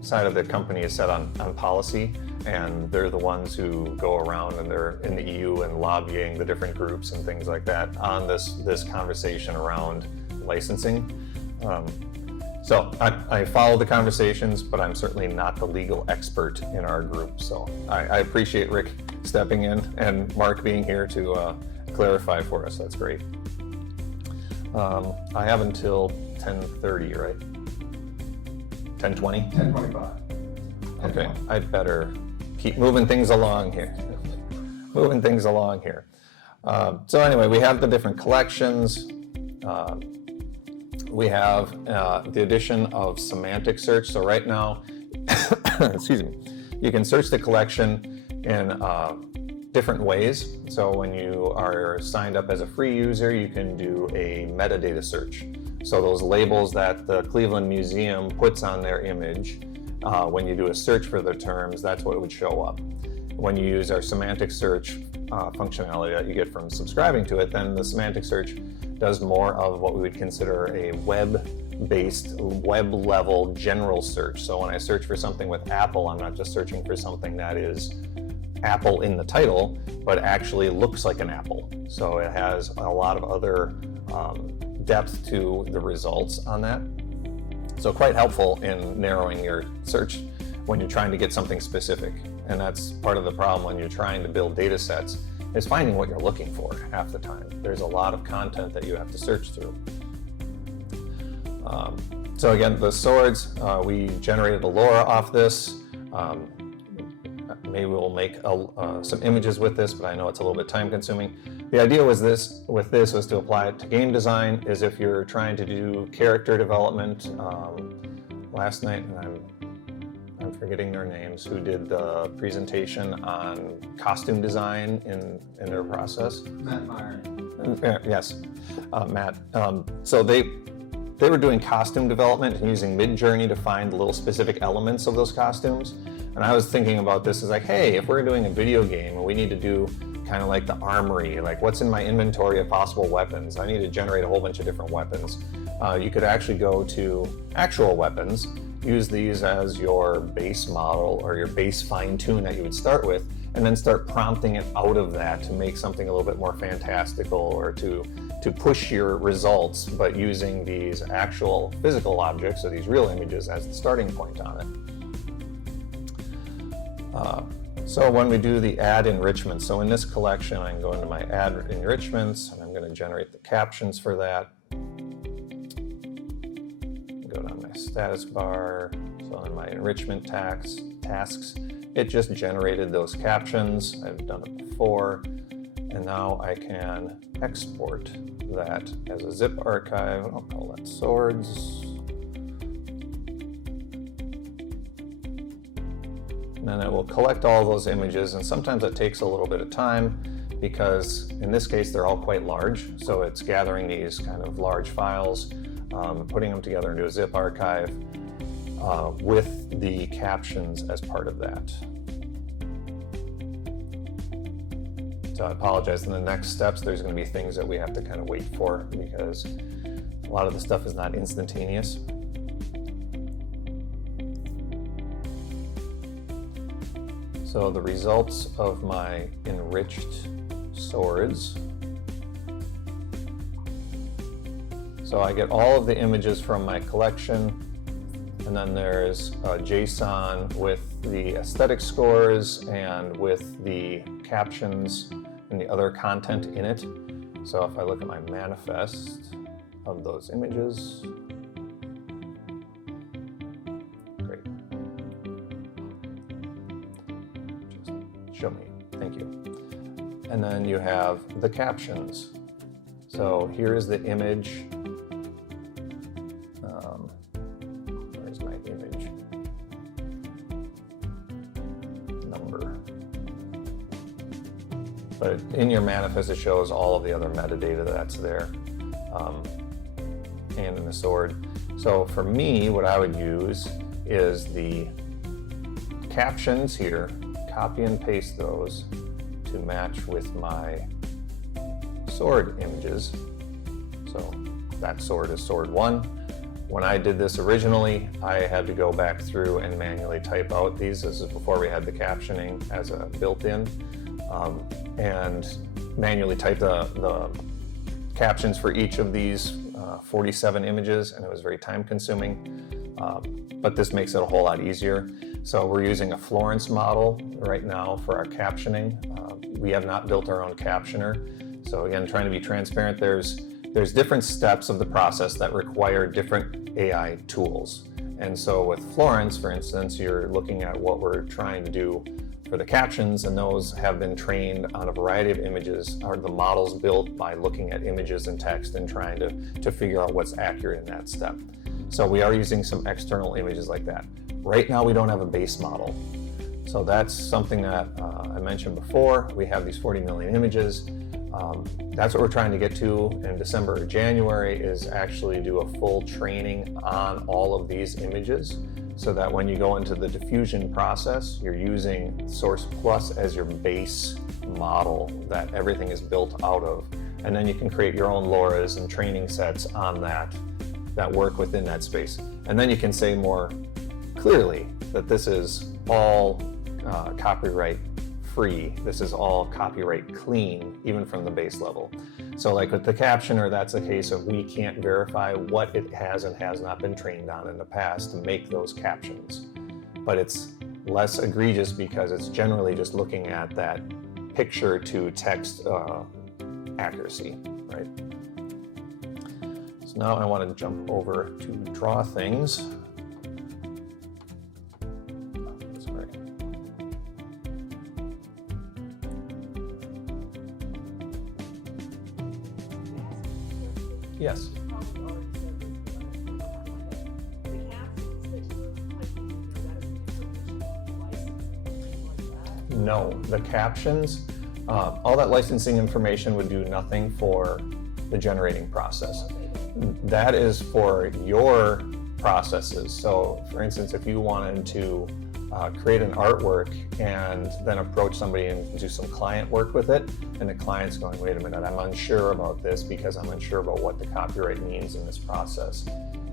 side of the company is set on policy, and they're the ones who go around and they're in the EU and lobbying the different groups and things like that on this conversation around licensing. So I follow the conversations, but I'm certainly not the legal expert in our group. So I appreciate Rick stepping in and Mark being here to clarify for us. That's great. I have until 10:30, right? 10:20? 10:25. Okay, I'd better keep moving things along here. Moving things along here. So anyway, we have the different collections. We have the addition of semantic search. So right now, excuse me, you can search the collection in different ways. So when you are signed up as a free user, you can do a metadata search. So those labels that the Cleveland Museum puts on their image, when you do a search for the terms, that's what would show up. When you use our semantic search functionality that you get from subscribing to it, then the semantic search does more of what we would consider a web-based, web-level general search. So when I search for something with Apple, I'm not just searching for something that is Apple in the title, but actually looks like an apple. So it has a lot of other depth to the results on that. So quite helpful in narrowing your search when you're trying to get something specific. And that's part of the problem when you're trying to build data sets, is finding what you're looking for half the time. There's a lot of content that you have to search through. So again, the swords, we generated a LoRa off this. Maybe we'll make some images with this, but I know it's a little bit time consuming. The idea was with this was to apply it to game design, is if you're trying to do character development. Last night, and I'm forgetting their names, who did the presentation on costume design in their process. Matt Meyer. Yes, Matt. So they were doing costume development and using Midjourney to find little specific elements of those costumes. And I was thinking about this as like, hey, if we're doing a video game and we need to do kind of like the armory, like what's in my inventory of possible weapons. I need to generate a whole bunch of different weapons. You could actually go to actual weapons, use these as your base model or your base fine tune that you would start with, and then start prompting it out of that to make something a little bit more fantastical, or to push your results, but using these actual physical objects, or these real images, as the starting point on it. So when we do the add enrichment, so in this collection, I can go into my add enrichments, and I'm going to generate the captions for that. Go down my status bar, so in my enrichment tasks, it just generated those captions. I've done it before, and now I can export that as a zip archive. I'll call that swords. And then it will collect all those images, and sometimes it takes a little bit of time because in this case they're all quite large, so it's gathering these kind of large files, putting them together into a zip archive with the captions as part of that. So I apologize, in the next steps there's going to be things that we have to kind of wait for because a lot of the stuff is not instantaneous. So the results of my enriched swords. So I get all of the images from my collection, and then there's a JSON with the aesthetic scores and with the captions and the other content in it. So if I look at my manifest of those images, great. Just show me, thank you. And then you have the captions. So here's the image. Where's my image number? But in your manifest, it shows all of the other metadata that's there, and in the sword. So for me, what I would use is the captions here, copy and paste those to match with my sword images. So that sword is sword 1. When I did this originally, I had to go back through and manually type out these. This is before we had the captioning as a built-in, and manually type the captions for each of these 47 images, and it was very time-consuming, but this makes it a whole lot easier. So we're using a Florence model right now for our captioning. We have not built our own captioner. So again, trying to be transparent, there's different steps of the process that require different AI tools. And so with Florence, for instance, you're looking at what we're trying to do for the captions, and those have been trained on a variety of images, or the models built by looking at images and text and trying to figure out what's accurate in that step. So we are using some external images like that. Right now, we don't have a base model. So that's something that I mentioned before. We have these 40 million images. That's what we're trying to get to in December or January, is actually do a full training on all of these images, so that when you go into the diffusion process, you're using Source Plus as your base model that everything is built out of. And then you can create your own LoRa's and training sets on that work within that space. And then you can say more clearly that this is all copyright free. This is all copyright clean, even from the base level. So like with the captioner, that's a case of we can't verify what it has and has not been trained on in the past to make those captions. But it's less egregious because it's generally just looking at that picture to text accuracy, right? So now I want to jump over to draw things. Sorry. Yes. No, the captions, all that licensing information would do nothing for the generating process. That is for your processes. So for instance, if you wanted to create an artwork and then approach somebody and do some client work with it, and the client's going, wait a minute, I'm unsure about this because I'm unsure about what the copyright means in this process.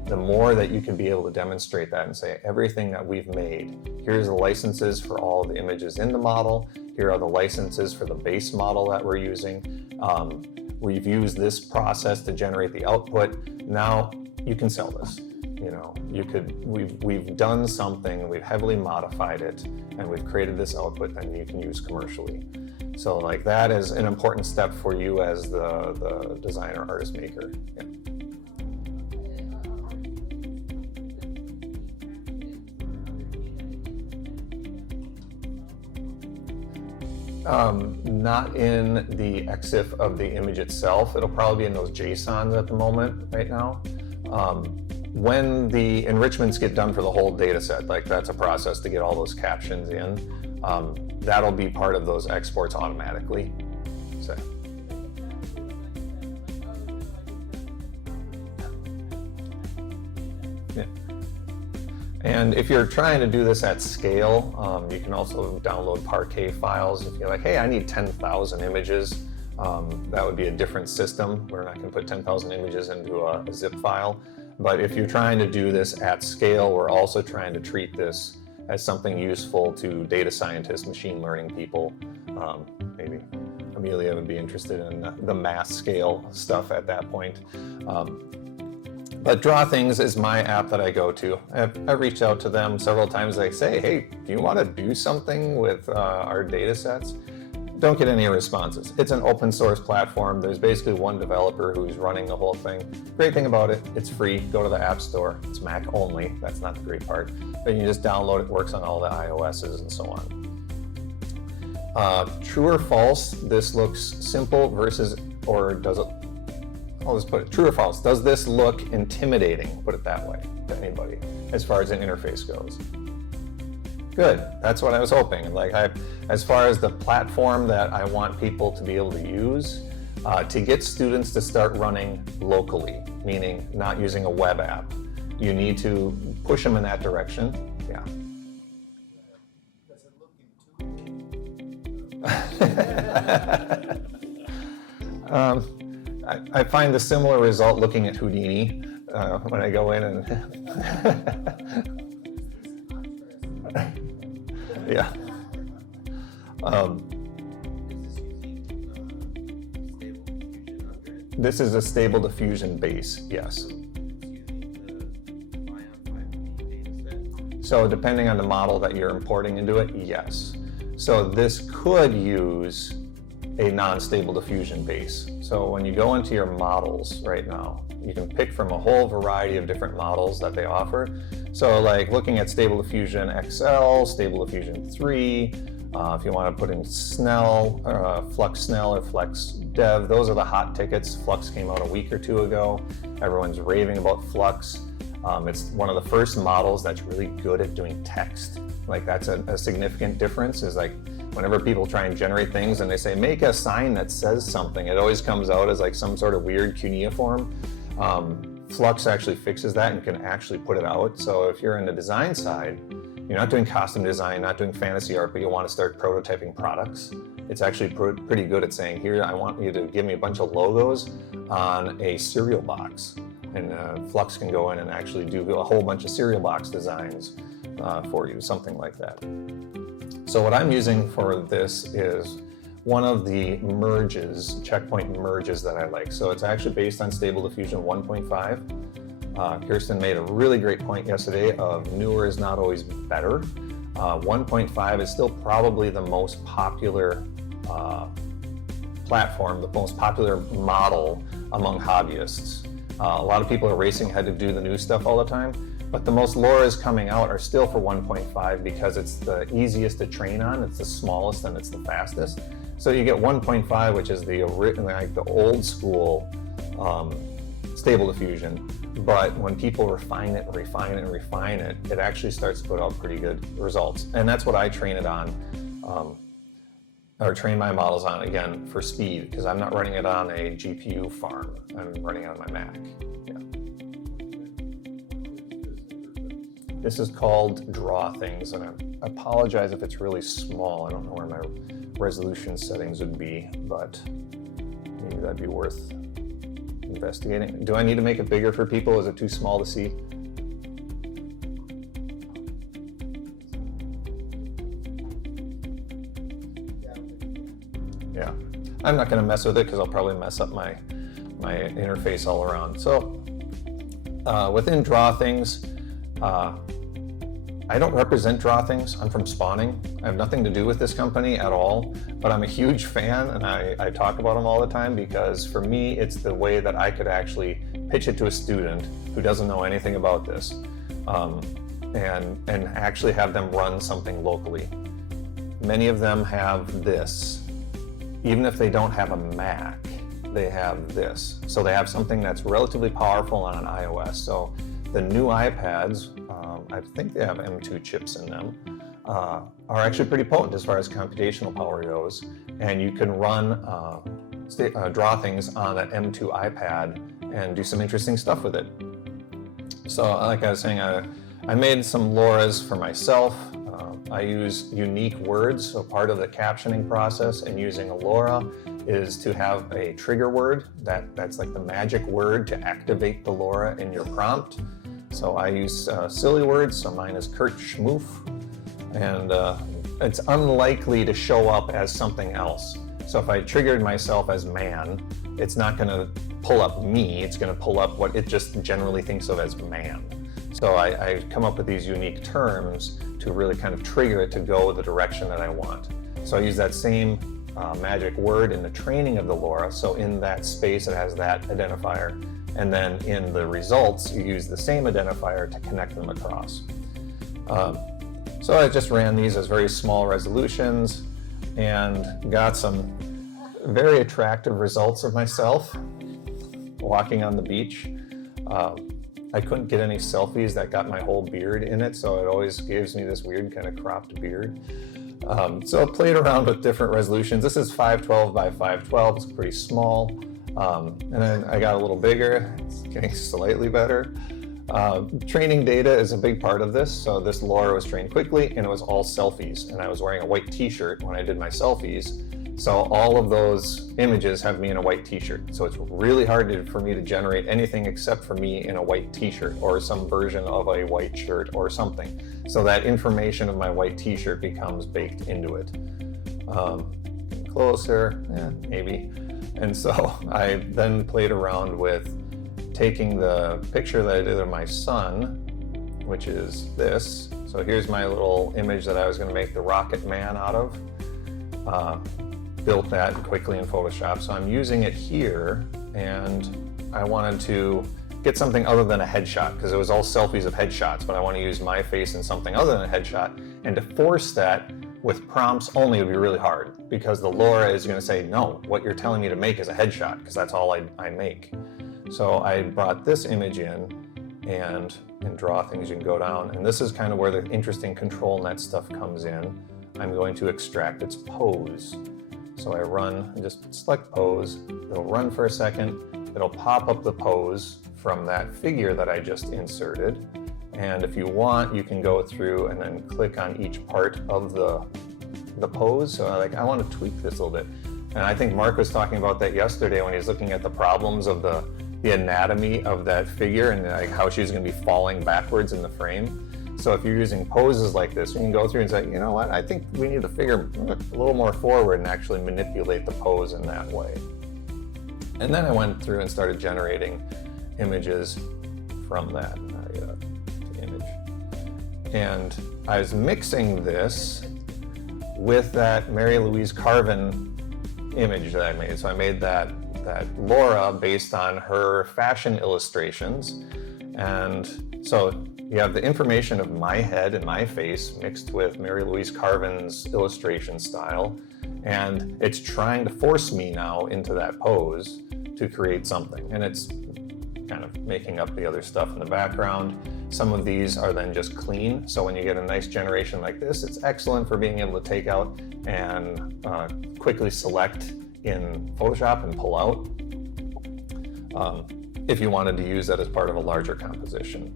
The more that you can be able to demonstrate that and say, everything that we've made, here's the licenses for all the images in the model, here are the licenses for the base model that we're using, we've used this process to generate the output, now you can sell this. You know, we've done something, we've heavily modified it, and we've created this output that you can use commercially. So like that is an important step for you as the designer, artist, maker. Yeah. Not in the EXIF of the image itself. It'll probably be in those JSONs at the moment right now. When the enrichments get done for the whole data set, like that's a process to get all those captions in, that'll be part of those exports automatically. So. Yeah. And if you're trying to do this at scale, you can also download Parquet files. If you're like, hey, I need 10,000 images, that would be a different system. We're not going to put 10,000 images into a zip file. But if you're trying to do this at scale, we're also trying to treat this as something useful to data scientists, machine learning people. Maybe Amelia would be interested in the mass scale stuff at that point. But Draw Things is my app that I go to. I've reached out to them several times. They say, hey, do you want to do something with our data sets? Don't get any responses. It's an open source platform. There's basically one developer who's running the whole thing. Great thing about it, it's free. Go to the App Store. It's Mac only. That's not the great part. But you just download it. Works on all the iOSs and so on. True or false, this looks simple versus, or does it, I'll just put it, true or false, does this look intimidating, put it that way, to anybody, as far as an interface goes? Good, that's what I was hoping. Like, as far as the platform that I want people to be able to use, to get students to start running locally, meaning not using a web app, you need to push them in that direction. Yeah. Does it look I find a similar result looking at Houdini when I go in and yeah. This is a stable diffusion base, yes. So depending on the model that you're importing into it, yes. So this could use a non-stable diffusion base. So when you go into your models right now, you can pick from a whole variety of different models that they offer. So like looking at Stable Diffusion XL, Stable Diffusion 3, if you want to put in Snell, Flux Snell or Flux Dev, those are the hot tickets. Flux came out a week or two ago. Everyone's raving about Flux. It's one of the first models that's really good at doing text. Like that's a significant difference, is like whenever people try and generate things and they say, make a sign that says something, it always comes out as like some sort of weird cuneiform. Flux actually fixes that and can actually put it out. So if you're in the design side, you're not doing costume design, not doing fantasy art, but you want to start prototyping products, it's actually pretty good at saying, here, I want you to give me a bunch of logos on a cereal box. And Flux can go in and actually do a whole bunch of cereal box designs for you, something like that. So what I'm using for this is one of the merges, checkpoint merges that I like. So it's actually based on Stable Diffusion 1.5. Kirsten made a really great point yesterday of newer is not always better. 1.5 is still probably the most popular platform, the most popular model among hobbyists. A lot of people are racing ahead to do the new stuff all the time, but the most LoRa's coming out are still for 1.5 because it's the easiest to train on, it's the smallest and it's the fastest. So you get 1.5, which is the old school Stable Diffusion, but when people refine it, it actually starts to put out pretty good results. And that's what I train it on, or train my models on, again, for speed, because I'm not running it on a GPU farm, I'm running it on my Mac. Yeah. This is called Draw Things, and I apologize if it's really small. I don't know where my resolution settings would be, but maybe that'd be worth investigating. Do I need to make it bigger for people? Is it too small to see? Yeah, I'm not going to mess with it because I'll probably mess up my interface all around. So within Draw Things, I don't represent Draw Things. I'm from Spawning. I have nothing to do with this company at all, but I'm a huge fan, and I talk about them all the time because for me, it's the way that I could actually pitch it to a student who doesn't know anything about this, and actually have them run something locally. Many of them have this. Even if they don't have a Mac, they have this. So they have something that's relatively powerful on an iOS. So the new iPads, I think they have M2 chips in them, are actually pretty potent as far as computational power goes. And you can run Draw Things on that M2 iPad and do some interesting stuff with it. So like I was saying, I made some LoRa's for myself. I use unique words, so part of the captioning process and using a LoRa is to have a trigger word that's like the magic word to activate the LoRa in your prompt. So I use silly words, so mine is Kurt Schmoof, and it's unlikely to show up as something else. So if I triggered myself as man, it's not going to pull up me, it's going to pull up what it just generally thinks of as man. So I come up with these unique terms to really kind of trigger it to go the direction that I want. So I use that same magic word in the training of the LoRa. So in that space, it has that identifier. And then in the results, you use the same identifier to connect them across. So I just ran these as very small resolutions and got some very attractive results of myself walking on the beach. I couldn't get any selfies that got my whole beard in it, so it always gives me this weird kind of cropped beard. So I played around with different resolutions. This is 512 by 512, it's pretty small. And then I got a little bigger, it's getting slightly better. Training data is a big part of this. So this LoRa was trained quickly and it was all selfies. And I was wearing a white t-shirt when I did my selfies. So all of those images have me in a white t-shirt. So it's really hard for me to generate anything except for me in a white t-shirt or some version of a white shirt or something. So that information of my white t-shirt becomes baked into it. Closer, maybe. And so I then played around with taking the picture that I did of my son, which is this. So here's my little image that I was going to make the Rocket Man out of. Built that quickly in Photoshop. So I'm using it here, and I wanted to get something other than a headshot because it was all selfies of headshots, but I want to use my face in something other than a headshot. And to force that with prompts only would be really hard because the LoRa is going to say, no, what you're telling me to make is a headshot because that's all I make. So I brought this image in, and in Draw Things you can go down, and this is kind of where the interesting control net stuff comes in. I'm going to extract its pose. So I run, and just select pose, it'll run for a second, it'll pop up the pose from that figure that I just inserted. And if you want, you can go through and then click on each part of the pose. So I want to tweak this a little bit. And I think Mark was talking about that yesterday when he was looking at the problems of the anatomy of that figure and like how she's going to be falling backwards in the frame. So if you're using poses like this, you can go through and say, you know what, I think we need the figure a little more forward and actually manipulate the pose in that way. And then I went through and started generating images from that image. And I was mixing this with that Mary Louise Carvin image that I made. So I made that LoRa based on her fashion illustrations. And so you have the information of my head and my face mixed with Mary Louise Carvin's illustration style. And it's trying to force me now into that pose to create something. And it's kind of making up the other stuff in the background. Some of these are then just clean. So when you get a nice generation like this, it's excellent for being able to take out and quickly select in Photoshop and pull out if you wanted to use that as part of a larger composition.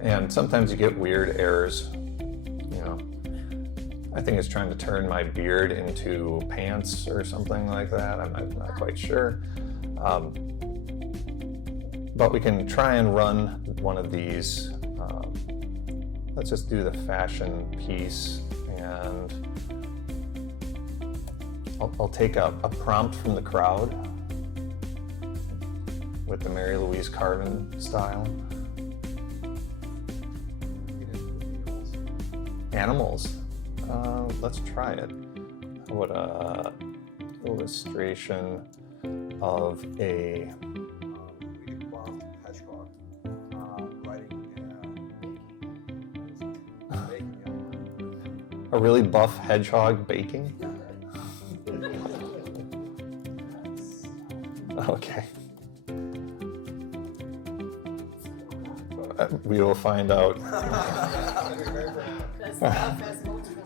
And sometimes you get weird errors. You know, I think it's trying to turn my beard into pants or something like that. I'm not quite sure. But we can try and run one of these. Let's just do the fashion piece, and I'll take a prompt from the crowd with the Mary Louise Carvin style. Animals. Let's try it. How about a illustration of a really buff hedgehog riding baking. a really buff hedgehog baking? Okay. We will find out. That's tough as multiple.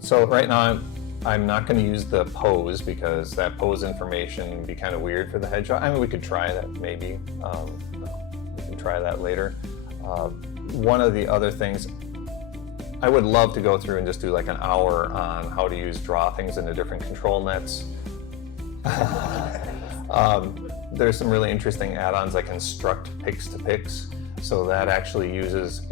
So right now I'm not going to use the pose because that pose information would be kind of weird for the hedgehog. I mean, we could try that maybe. We can try that later. One of the other things, I would love to go through and just do like an hour on how to draw things into different control nets. There's some really interesting add-ons like construct pics to pics. So that actually uses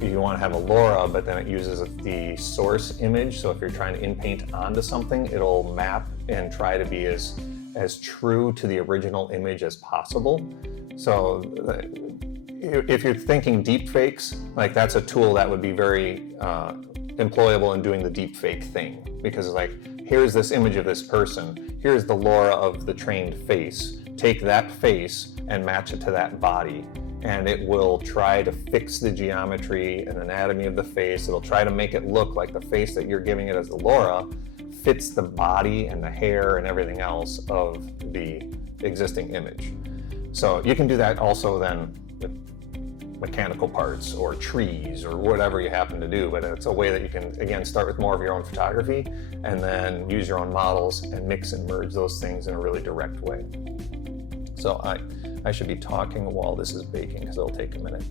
you want to have a LoRa, but then it uses the source image. So if you're trying to in-paint onto something, it'll map and try to be as true to the original image as possible. So if you're thinking deep fakes, like that's a tool that would be very employable in doing the deep fake thing, because it's like, here's this image of this person, here's the LoRa of the trained face, take that face and match it to that body, and it will try to fix the geometry and anatomy of the face. It'll try to make it look like the face that you're giving it as the LoRa fits the body and the hair and everything else of the existing image. So you can do that also then with mechanical parts or trees or whatever you happen to do, but it's a way that you can, again, start with more of your own photography and then use your own models and mix and merge those things in a really direct way. So I should be talking while this is baking because it'll take a minute.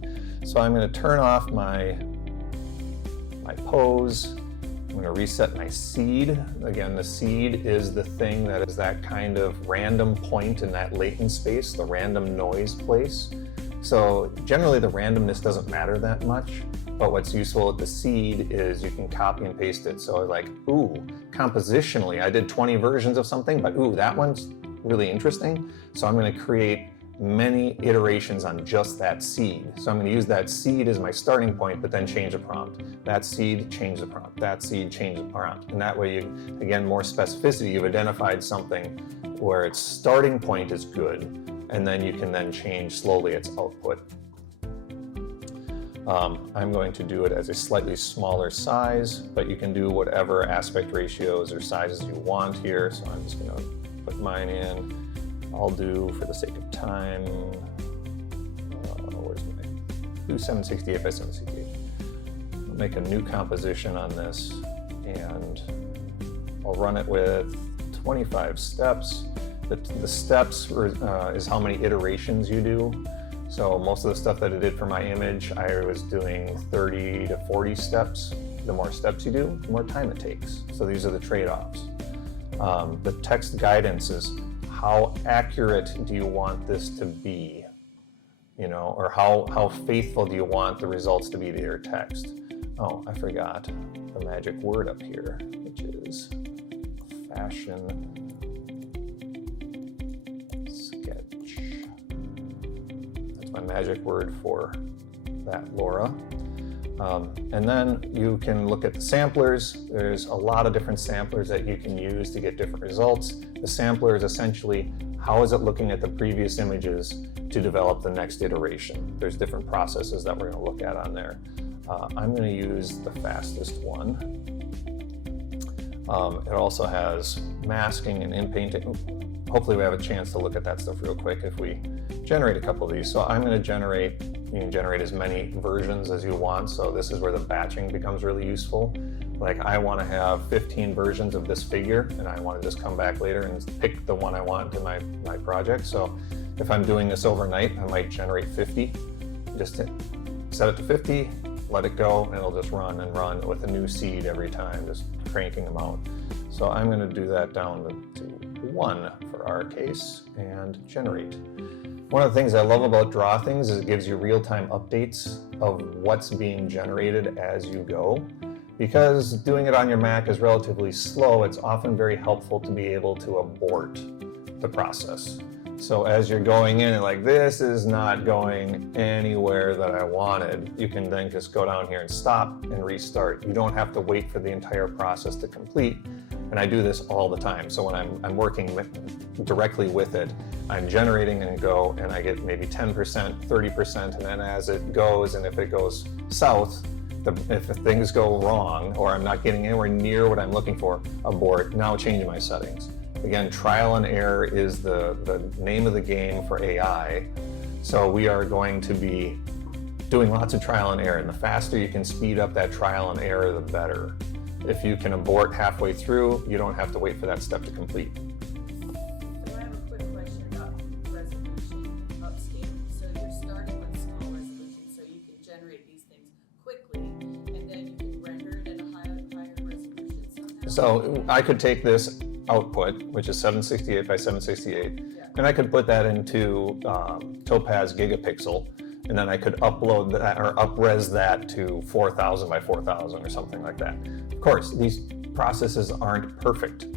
So I'm going to turn off my pose. I'm going to reset my seed. Again, the seed is the thing that is that kind of random point in that latent space, the random noise place. So generally the randomness doesn't matter that much, but what's useful with the seed is you can copy and paste it. So like, ooh, compositionally, I did 20 versions of something, but ooh, that one's really interesting. So I'm going to create many iterations on just that seed. So I'm going to use that seed as my starting point, but then change the prompt. That seed, change the prompt. That seed, change the prompt. And that way, you, again, more specificity, you've identified something where its starting point is good, and then you can then change slowly its output. I'm going to do it as a slightly smaller size, but you can do whatever aspect ratios or sizes you want here. So I'm just going to put mine in. I'll do, for the sake of time, where's my, do 768 by 768. I'll make a new composition on this, and I'll run it with 25 steps. The steps is how many iterations you do. So most of the stuff that I did for my image, I was doing 30 to 40 steps. The more steps you do, the more time it takes. So these are the trade-offs. The text guidance is how accurate do you want this to be? You know, or how faithful do you want the results to be to your text? Oh, I forgot the magic word up here, which is fashion sketch. That's my magic word for that, LoRa. And then you can look at the samplers. There's a lot of different samplers that you can use to get different results. The sampler is essentially how is it looking at the previous images to develop the next iteration. There's different processes that we're going to look at on there. I'm going to use the fastest one. It also has masking and in-painting. Hopefully we have a chance to look at that stuff real quick if we generate a couple of these. So I'm going to generate, you can generate as many versions as you want. So this is where the batching becomes really useful. Like I want to have 15 versions of this figure, and I want to just come back later and pick the one I want in my project. So If I'm doing this overnight, I might generate 50. Just set it to 50, let it go, and it'll just run and run with a new seed every time, just cranking them out. So I'm going to do that down to 1 for our case and generate. One of the things I love about Draw Things is it gives you real-time updates of what's being generated as you go. Because doing it on your Mac is relatively slow, it's often very helpful to be able to abort the process. So as you're going in and like, this is not going anywhere that I wanted, you can then just go down here and stop and restart. You don't have to wait for the entire process to complete. And I do this all the time. So when I'm working directly with it, I'm generating and go, and I get maybe 10%, 30%, and then as it goes, and if it goes south, if things go wrong, or I'm not getting anywhere near what I'm looking for, abort, now change my settings. Again, trial and error is the name of the game for AI. So we are going to be doing lots of trial and error, and the faster you can speed up that trial and error, the better. If you can abort halfway through, you don't have to wait for that step to complete. So I have a quick question about resolution upscaling. So you're starting with small resolution, so you can generate these things quickly, and then you can render it at a higher resolution somehow? So I could take this output, which is 768 by 768, Yeah. and I could put that into Topaz Gigapixel, and then I could upload that or up-res that to 4000 by 4000 or something like that. Of course, these processes aren't perfect.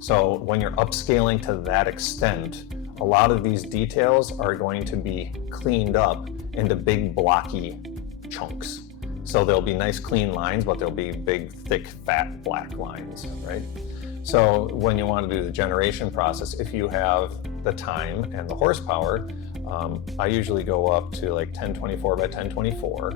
So when you're upscaling to that extent, a lot of these details are going to be cleaned up into big blocky chunks. So there'll be nice clean lines, but there'll be big, thick, fat, black lines, right? So when you want to do the generation process, if you have the time and the horsepower, I usually go up to like 1024 by 1024,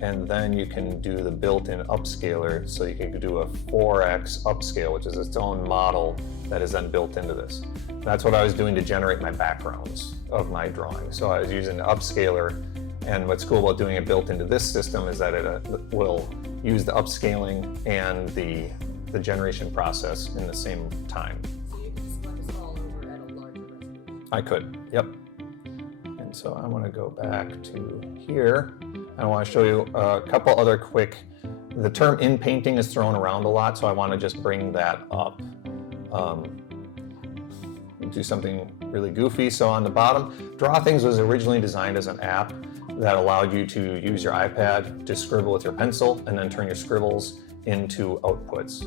and then you can do the built-in upscaler. So you can do a 4x upscale, which is its own model that is then built into this. That's what I was doing to generate my backgrounds of my drawing. So I was using the upscaler, and what's cool about doing it built into this system is that it will use the upscaling and the generation process in the same time. So you can just run this all over at a larger resolution? I could, yep. And so I want to go back to here. I want to show you a couple other quick, the term in painting is thrown around a lot, so I want to just bring that up. Do something really goofy. So on the bottom, Draw Things was originally designed as an app that allowed you to use your iPad to scribble with your pencil and then turn your scribbles into outputs.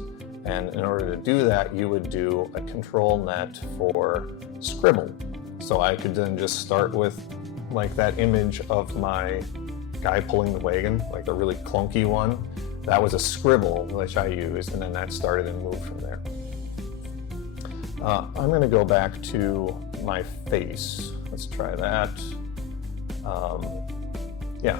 And in order to do that, you would do a control net for scribble. So I could then just start with like that image of my guy pulling the wagon, like the really clunky one. That was a scribble which I used, and then that started and moved from there. I'm going to go back to my face. Let's try that. Yeah.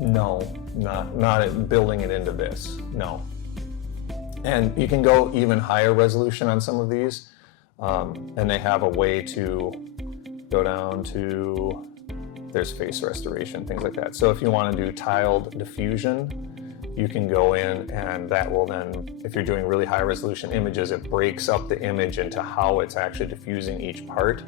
No, not building it into this, no. And you can go even higher resolution on some of these, and they have a way to go down to, there's face restoration, things like that. So if you want to do tiled diffusion, you can go in, and that will then, if you're doing really high resolution images, it breaks up the image into how it's actually diffusing each part.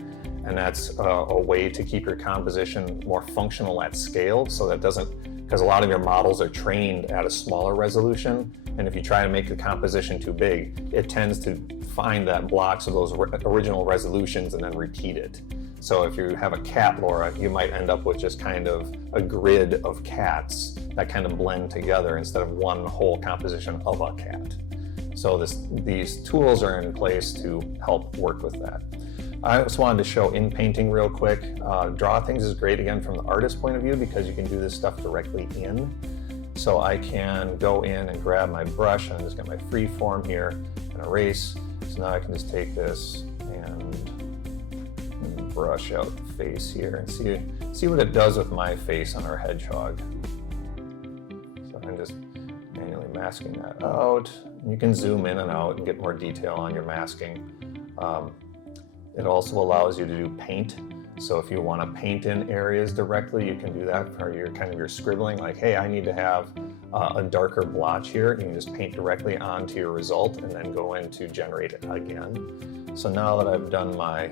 And that's a way to keep your composition more functional at scale, so that doesn't, because a lot of your models are trained at a smaller resolution, and if you try to make the composition too big, it tends to find that blocks of those original resolutions and then repeat it. So if you have a cat Laura, you might end up with just kind of a grid of cats that kind of blend together instead of one whole composition of a cat. So these tools are in place to help work with that. I just wanted to show in painting real quick. Draw Things is great again from the artist point of view because you can do this stuff directly in. So I can go in and grab my brush, and I just got my free form here and erase. So now I can just take this and brush out the face here and see what it does with my face on our hedgehog. So I'm just manually masking that out. You can zoom in and out and get more detail on your masking. It also allows you to do paint. So if you want to paint in areas directly, you can do that for your scribbling, like, hey, I need to have a darker blotch here. You can just paint directly onto your result and then go in to generate it again. So now that I've done my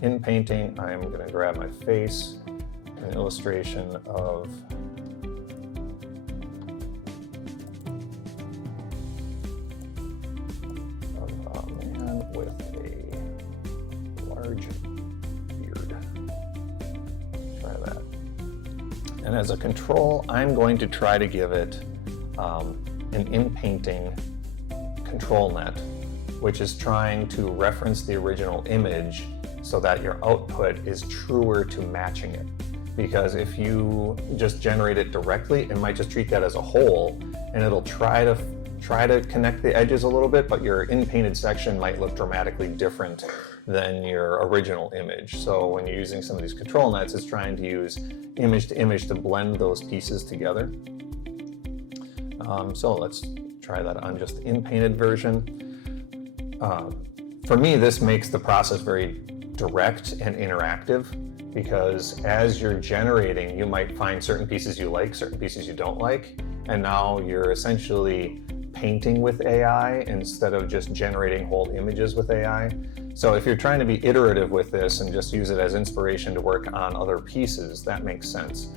in painting, I'm going to grab my face, an illustration of a man with a large beard. Try that. And as a control, I'm going to try to give it an in-painting control net, which is trying to reference the original image so that your output is truer to matching it. Because if you just generate it directly, it might just treat that as a whole, and it'll try to connect the edges a little bit, but your in-painted section might look dramatically different than your original image. So when you're using some of these control nets, it's trying to use image to image to blend those pieces together. So let's try that on just in-painted version. For me, this makes the process very direct and interactive, because as you're generating, you might find certain pieces you like, certain pieces you don't like, and now you're essentially painting with AI instead of just generating whole images with AI. So if you're trying to be iterative with this and just use it as inspiration to work on other pieces, that makes sense.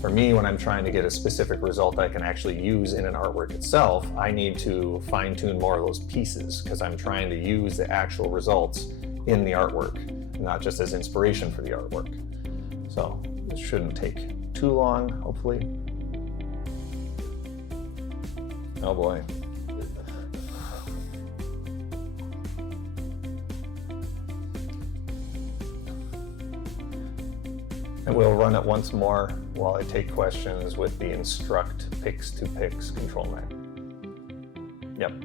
For me, when I'm trying to get a specific result I can actually use in an artwork itself, I need to fine-tune more of those pieces, because I'm trying to use the actual results in the artwork, not just as inspiration for the artwork. So this shouldn't take too long, hopefully. Oh boy. And we'll run it once more while I take questions with the instruct pix to pix control net. Yep.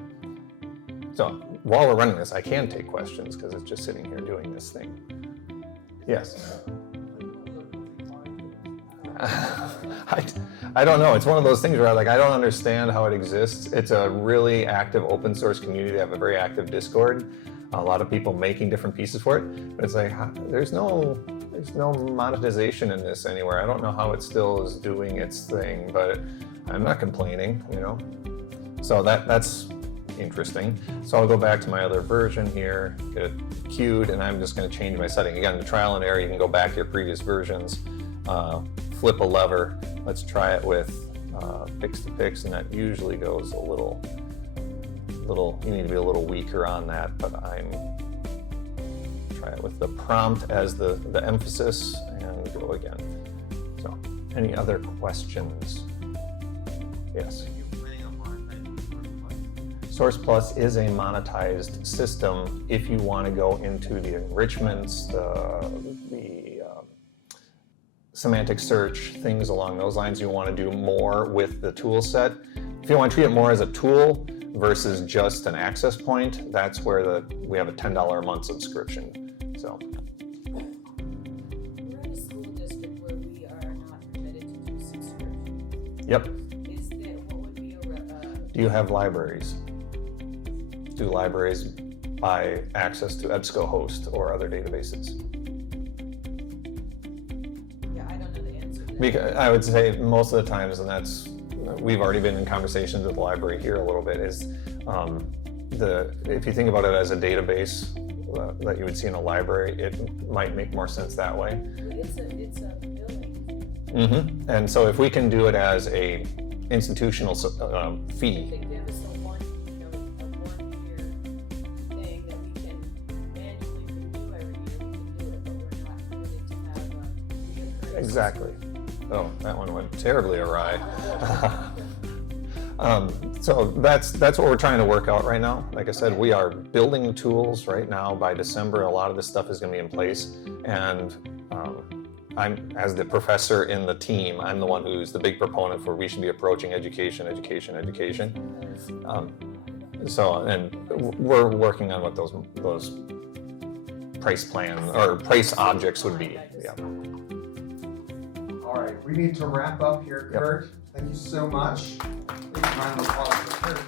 So while we're running this, I can take questions because it's just sitting here doing this thing. Yes. I don't know. It's one of those things where I don't understand how it exists. It's a really active open source community. They have a very active Discord. A lot of people making different pieces for it. But it's like, there's no monetization in this anywhere. I don't know how it still is doing its thing, but I'm not complaining, you know? So that's interesting. So I'll go back to my other version here, get it queued, and I'm just going to change my setting. Again, the trial and error, you can go back to your previous versions, flip a lever. Let's try it with pix to pix, and that usually goes a little, you need to be a little weaker on that, but try it with the prompt as the emphasis and go again. So any other questions? Yes. Source Plus is a monetized system if you want to go into the enrichments, the semantic search, things along those lines. You want to do more with the tool set. If you want to treat it more as a tool versus just an access point, that's where we have a $10 a month subscription. So. We're in a school district where we are not permitted to do subscriptions. Yep. What would be Do you have libraries? Do libraries buy access to EBSCOhost or other databases? Yeah, I don't know the answer to that. Because I would say most of the times, and we've already been in conversations with the library here a little bit, is if you think about it as a database that you would see in a library, it might make more sense that way. It's a billing. Mm-hmm. And so if we can do it as a institutional fee. They give us a one-year thing that we can manually renew every year. We can do it, but we're not permitted to have a reoccurring. Exactly. Oh, that one went terribly awry. So that's what we're trying to work out right now. Like I said, we are building the tools right now. By December, a lot of this stuff is going to be in place. And I'm, as the professor in the team, I'm the one who's the big proponent for we should be approaching education. And we're working on what those price plan or price objects would be. Yeah. All right, we need to wrap up here, Kurt. Thank you so much. Please round of applause for Kurt.